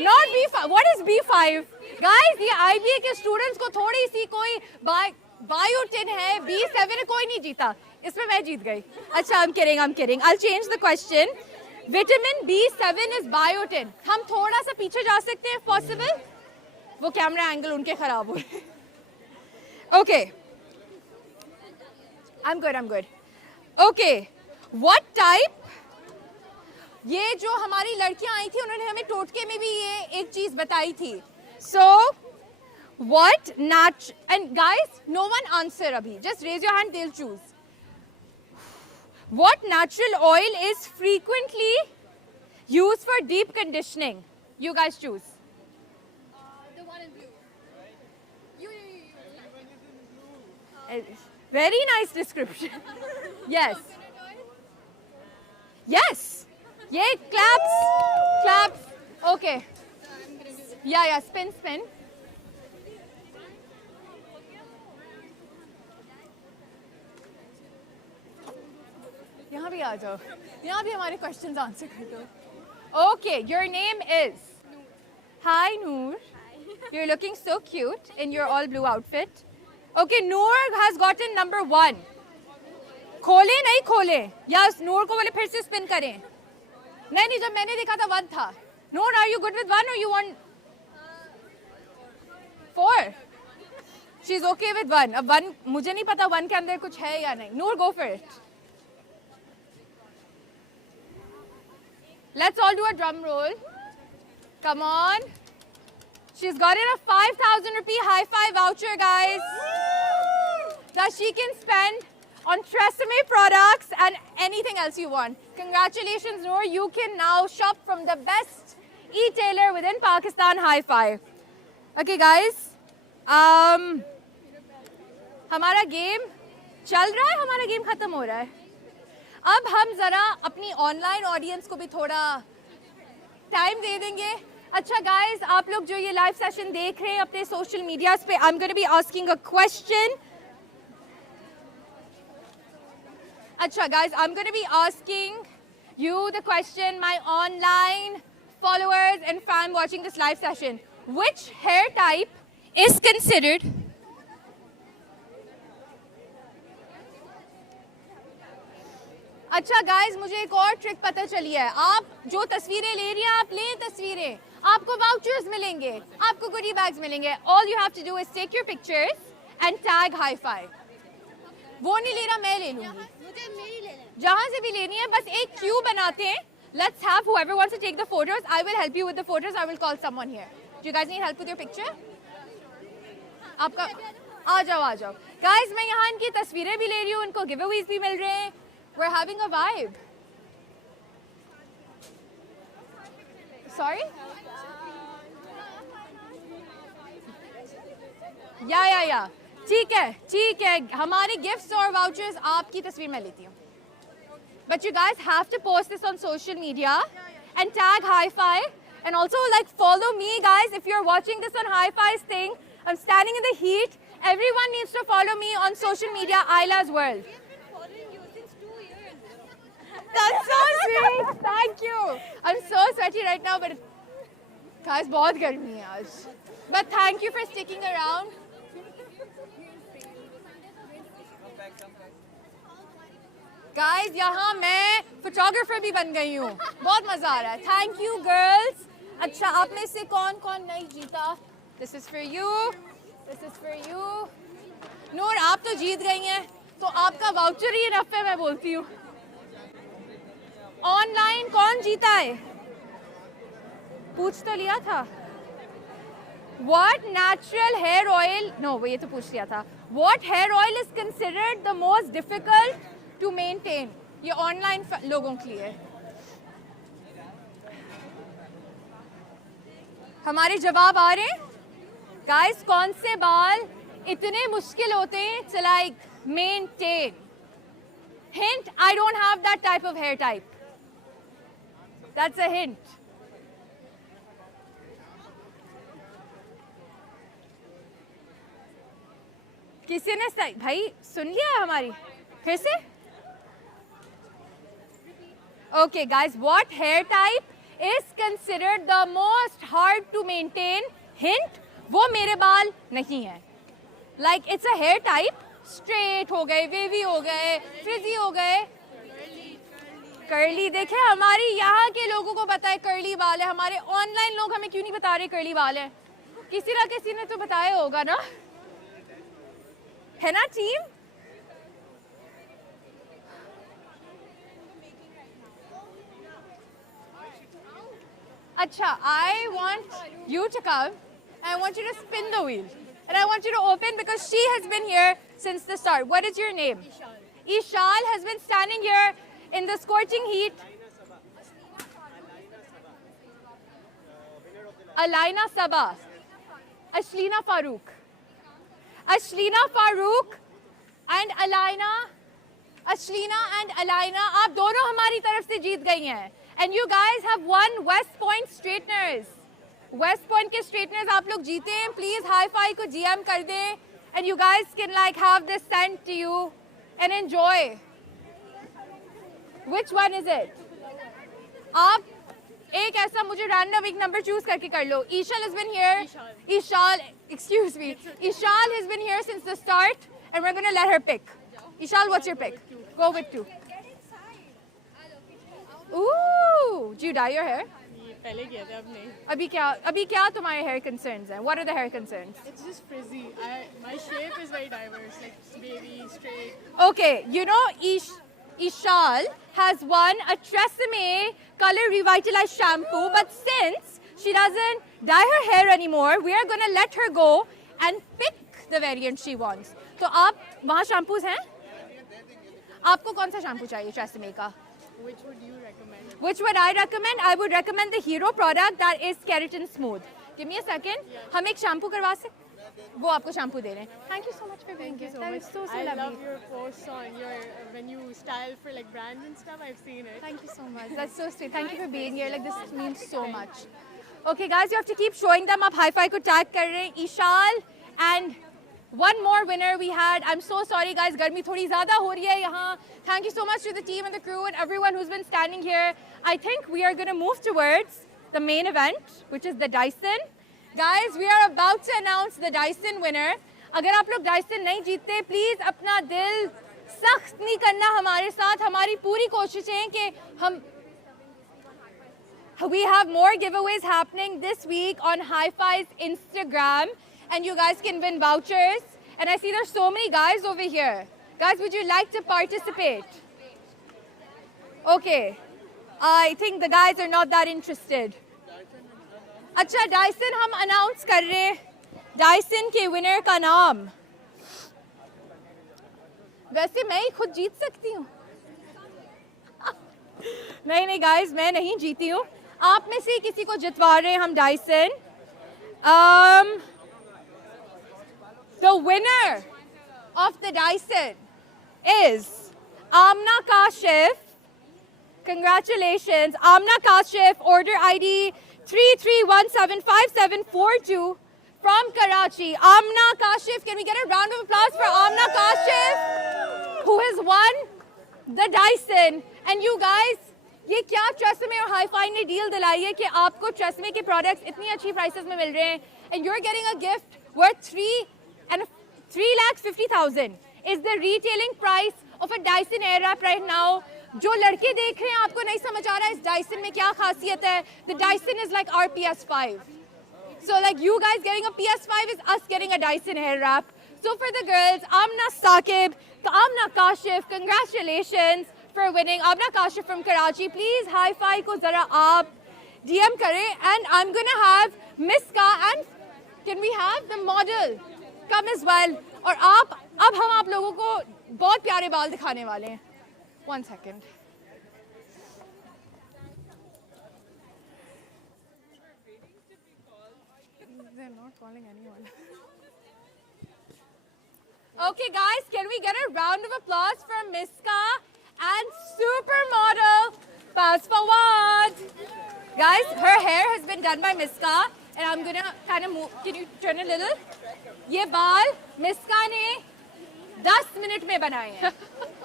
Not B5. What is B5? Guys, ये IBA के स्टूडेंट्स को थोड़ी सी कोई बायोटिन है. B7 कोई नहीं जीता. इसमें मैं जीत गई. अच्छा, I'm kidding. I'll change the question. Vitamin B7 is biotin. हम थोड़ा सा पीछे जा सकते हैं, possible? वो कैमरा एंगल उनके खराब हो रहे. Okay. I'm good. Okay. What type? ये जो हमारी लड़कियां आई थी उन्होंने हमें टोटके में भी ये एक चीज बताई थी. So, what and guys, no one answer abhi. Just raise your hand, they'll choose. What natural oil is frequently used for deep conditioning? You guys choose. The one in blue. You. Very nice description. Yes. Yes. Yay, claps. Okay. Yeah, spin. यहाँ भी आ जाओ. यहाँ भी हमारे questions answer कर दो. Okay, your name is? Hi, Noor. You're looking so cute in your all blue outfit. Okay, Noor has gotten number 1. खोले नहीं खोले या नूर को बोले फिर से स्पिन करें. नहीं, जब मैंने देखा था 1 था. Noor, are you good with 1 or you want 4? She's okay with 1. अब 1 मुझे नहीं पता 1 के अंदर कुछ है या नहीं. Noor, go for it. Let's all do a drum roll. Come on. She's gotten a 5,000 rupee Hi-Fi voucher, guys. That she can spend on Tresemme products and anything else you want. Congratulations, Noor. You can now shop from the best e-tailer within Pakistan, Hi-Fi. Okay, guys. हमारा game चल रहा है, हमारा game खत्म हो रहा है. अब हम जरा अपनी ऑनलाइन ऑडियंस को भी थोड़ा टाइम दे देंगे. अच्छा गाइस, आप लोग जो ये लाइव सेशन देख रहे हैं अपने सोशल मीडियाज पे, I am going to be asking a question. अच्छा guys, I'm going to be asking you the question, my online followers and fan watching this live session. which hair type is considered अच्छा guys, मुझे एक और trick पता चली है. आप जो तस्वीरें ले रही हैं, आप लें तस्वीरें. आपको वाउचर्स मिलेंगे, आपको गुडी बैग्स मिलेंगे. All you have to do is take your pictures and tag hi fi. वो नहीं ले रहा, मैं ले लूंगी. मुझे मेरी ले लेना. जहां से भी लेनी है, बस एक क्यू बनाते हैं. Let's have whoever wants to take the photos. I will help you with the photos. I will call someone here. Do you guys need help with your picture? आपका आ जाओ. Guys, मैं यहाँ इनकी तस्वीरें भी ले रही हूँ, इनको giveaways भी मिल रहे हैं. We're having a vibe. Sorry? या. ठीक है. हमारे गिफ्ट्स और वाउचर्स आपकी तस्वीर मैं लेती हूँ. But you guys have to post this on social media and tag Hi-Fi, and also like follow me, guys. If you're watching this on Hi-Fi's thing, I'm standing in the heat. Everyone needs to follow me on social media, Isla's World. That's so sweet. Thank you. I'm so sweaty right now, but guys, बहुत गर्मी है आज. But thank you for sticking around. Guys, यहाँ मैं photographer भी बन गई हूँ. बहुत मजा आ रहा है. Thank you, girls. अच्छा, आप में से कौन नहीं जीता? This is for you. This is for you. नूर, आप तो जीत गई हैं, तो आपका वाउचर ही रफ है, मैं बोलती हूँ. ऑनलाइन कौन जीता है? पूछ तो लिया था. What natural hair oil? No, वो ये तो पूछ लिया था. What hair oil is considered the most difficult to maintain? ये ऑनलाइन लोगों के लिए. हमारे जवाब आ रहे हैं. Guys, कौन से बाल इतने मुश्किल होते हैं to like maintain? Hint, I don't have that type of hair type. That's a hint. किसी ने भाई सुन लिया हमारी? फिर से? Okay, guys, what hair type is considered the most hard to maintain? Hint, वो मेरे बाल नहीं है. Like it's a hair type. Straight हो गए, wavy हो गए, frizzy हो गए. कर्ली. देखे, हमारी यहाँ के लोगों को पता है कर्ली बाल है. हमारे ऑनलाइन लोग हमें क्यों नहीं बता रहे कर्ली बाल है? किसी ने तो बताया होगा ना, है ना टीम? अच्छा, I want you to come. I want you to spin the wheel. And I want you to open because she has been here since the start. What is your name? Ishal has been standing here in the scorching heat. Alaina Sabah. Ashlina Farooq. Ashlina Farooq and Alaina. Ashlina and Alaina, आप दोनों हमारी तरफ से जीत गई हैं. And you guys have won West Point straighteners. West Point के straighteners आप लोग जीते हैं. Please Hi-Fi को GM कर दें. And you guys can like have this sent to you and enjoy. Which one is it? आप एक ऐसा मुझे random एक number choose करके कर लो. Ishal has been here. Ishal, excuse me. Ishal has been here since the start, and we're gonna let her pick. Ishal, what's your pick? Go with 2. Ooh, do you dye your hair? पहले किया था, अब नहीं. अभी क्या तुम्हारे hair concerns हैं? What are the hair concerns? It's just frizzy. My shape is very diverse, like wavy, straight. Okay, you know Ishal has won a Tresemme Color Revitalized shampoo, but since she doesn't dye her hair anymore, we are gonna let her go and pick the variant she wants. तो आप वहाँ shampoos हैं? आपको कौन सा shampoo चाहिए Tresemme का? Which would you recommend? Which would I recommend? I would recommend the Hero product that is keratin smooth. Give me a second. हम एक shampoo करवा सकते? वो आपको shampoo दे रहे हैं. Thank you so much for being here. That was so I lovely. love your posts on your when you style for like brands and stuff. I've seen it. Thank you so much. That's so sweet. Thank you for being here. Like this means so much. Okay, guys, you have to keep showing them up. Hi-Fi को tag कर रहे हैं. Ishal and one more winner we had. I'm so sorry, guys. गर्मी थोड़ी ज़्यादा हो रही है यहाँ. Thank you so much to the team and the crew and everyone who's been standing here. I think we are going to move towards the main event, which is the Dyson. Guys, we are about to announce the Dyson winner. अगर आप लोग Dyson नहीं जीतते, please अपना दिल सख्त नहीं करना हमारे साथ. हमारी पूरी कोशिशें हैं कि हम We have more giveaways happening this week on Hi-Fi's Instagram, and you guys can win vouchers. And I see there's so many guys over here. Guys, would you like to participate? Okay. I think the guys are not that interested. अच्छा, Dyson हम announce कर रहे हैं. Dyson के winner का नाम. वैसे मैं ही खुद जीत सकती हूँ. नहीं guys, मैं नहीं जीती हूँ. आप में से किसी को जितवा रहे हैं हम Dyson. The winner of the Dyson is Amna Kashif. Congratulations, Amna Kashif, order ID 33175742 from Karachi. Amna Kashif, can we get a round of applause for Amna Kashif, who has won the Dyson? And you guys, ये क्या TRESemmé और Hi-Fi ने deal दिलाई है कि आपको TRESemmé के products इतनी अच्छी प्राइसेस में मिल रहे हैं, and you're getting a gift worth 3,50,000 is the retailing price of a Dyson Airwrap right now. जो लड़के देख रहे हैं आपको नहीं समझ आ रहा है इस Dyson में क्या खासियत है. The Dyson is like our PS5. So like you guys getting a PS5 is us getting a Dyson Airwrap. So for the girls, Amna Saqib, Amna Kashif, congratulations for winning. Amna Kashif from Karachi, please Hi-Fi को जरा आप DM करें, and I'm gonna have Miska and can we have the model come as well. और अब हम आप लोगों को बहुत प्यारे बाल दिखाने वाले हैं. 1 second. They're not calling anyone. Okay guys, can we get a round of applause for Miska and supermodel Faz Fawad. Guys, her hair has been done by Miska, and I'm gonna kind of move. Can you turn a little? ये बाल Miska ने 10 minute में बनाए हैं.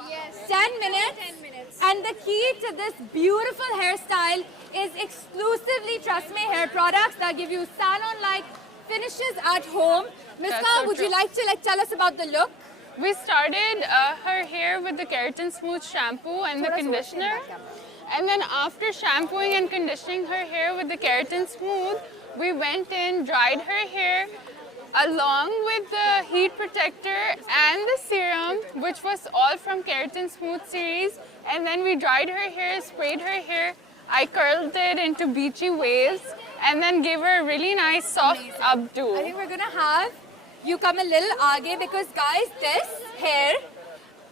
Yes. 10 minutes. 10 minutes. And the key to this beautiful hairstyle is exclusively Trust Me hair products that give you salon-like finishes at home. Miska, so would you true. like to tell us about the look? We started her hair with the Keratin Smooth shampoo and the conditioner. And then after shampooing and conditioning her hair with the Keratin Smooth, we went in, dried her hair along with the heat protector and the serum, which was all from Keratin Smooth series. And then we dried her hair, sprayed her hair. I curled it into beachy waves and then gave her a really nice soft updo. I think we're gonna have you come a little आगे because guys, this hair,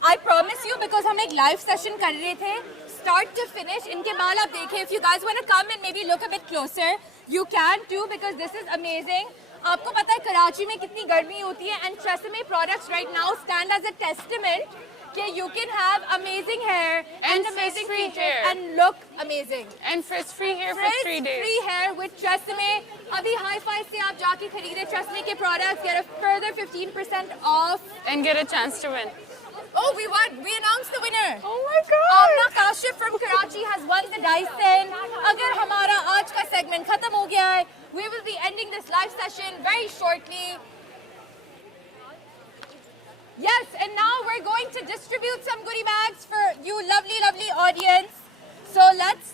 I promise you, because हम एक live session कर रहे थे, start to finish, इनके बाल आप देखें. If you guys want to come and maybe look a bit closer, you can too because this is amazing. आपको पता है कराची में कितनी गर्मी होती है, and Tresemme products right now stand as a testament that you can have amazing hair and amazing frizz-free features hair. and look amazing. And frizz-free hair for 3 days. Free hair with Tresemme. अभी Hi-Fi से आप जाके खरीदे Tresemme के products, get a further 15% off. And get a chance to win. Oh, we won! We announced the winner. Oh my God! Amna Kashif from Karachi has won the Dyson. अगर हमारा आज का segment खत्म हो गया है, we will be ending this live session very shortly. Yes, and now we're going to distribute some goodie bags for you lovely, lovely audience. So let's.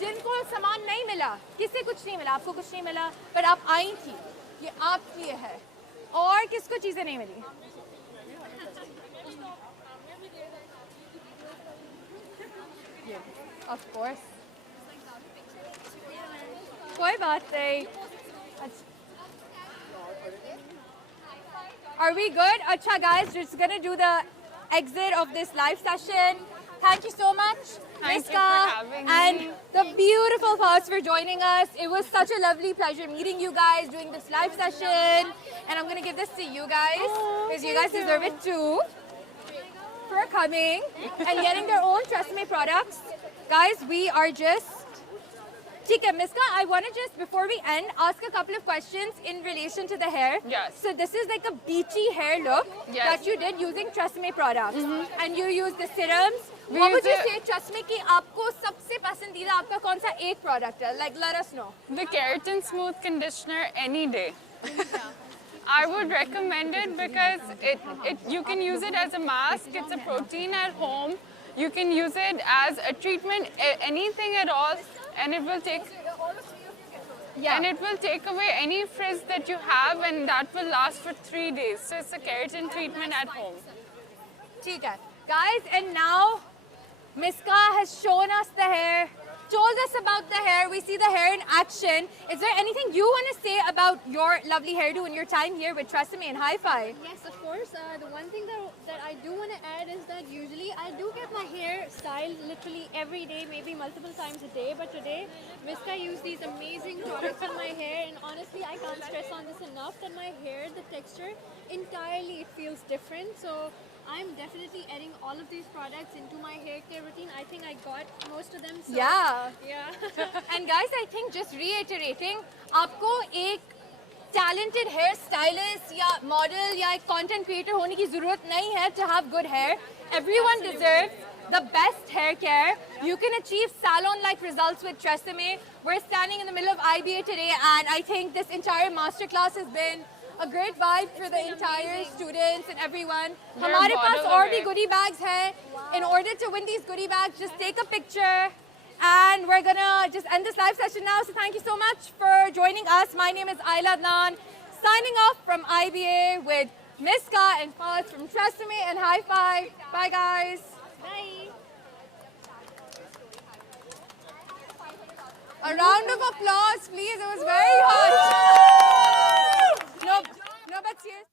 जिनको सामान नहीं मिला, किसे कुछ नहीं मिला, आपको कुछ नहीं मिला, पर आप आई थी, ये आपके लिए है. और किसको चीजें नहीं मिली? Of course. कोई बात नहीं. Are we good? Acha guys, just gonna do the exit of this live session. Thank you so much, Thank Miska, you for having and me. the beautiful Faz for joining us. It was such a lovely pleasure meeting you guys, doing this live session. And I'm gonna give this to you guys because you guys deserve it too for coming and getting their own Tresemme products. Guys, we are just. Tika, Miska, I want to just, before we end, ask a couple of questions in relation to the hair. Yes. So this is like a beachy hair look Yes. that you did using Tresemme products. And you used the serums What would you use say, trust me, कि आपको सबसे पसंदीदा आपका कौन सा एक product है? Like, let us know. the Keratin Smooth Conditioner any day. I would recommend it because you can use it as a mask, it's a protein at home. You can use it as a treatment, anything at all, and it will take away any frizz that you have, and that will last for 3 days. So it's a keratin treatment at home. ठीक है. Guys, and now Miska has shown us the hair, told us about the hair. We see the hair in action. Is there anything you want to say about your lovely hairdo and your time here with Tresemme and Hi-Fi? Yes, of course. The one thing that I do want to add is that usually I do get my hair styled literally every day, maybe multiple times a day. But today, Miska used these amazing products on my hair, and honestly, I can't stress on this enough that my hair, the texture, entirely it feels different. So I'm definitely adding all of these products into my hair care routine. I think I got most of them. So, yeah. And guys, I think just reiterating, आपको एक talented hair stylist या model या एक content creator होने की ज़रूरत नहीं है to have good hair. Everyone deserves the best hair care. You can achieve salon-like results with Tresemme. We're standing in the middle of IBA today, and I think this entire masterclass has been a great vibe for the entire students and everyone. हमारे पास और भी goodie bags हैं. In order to win these goodie bags, just take a picture. And we're gonna just end this live session now. So thank you so much for joining us. My name is Ayla Adnan, signing off from IBA with Miska and Faz from Tresemme and Hi-Fi. Bye guys. Bye. A round of applause, please. It was very hot. No, but seriously.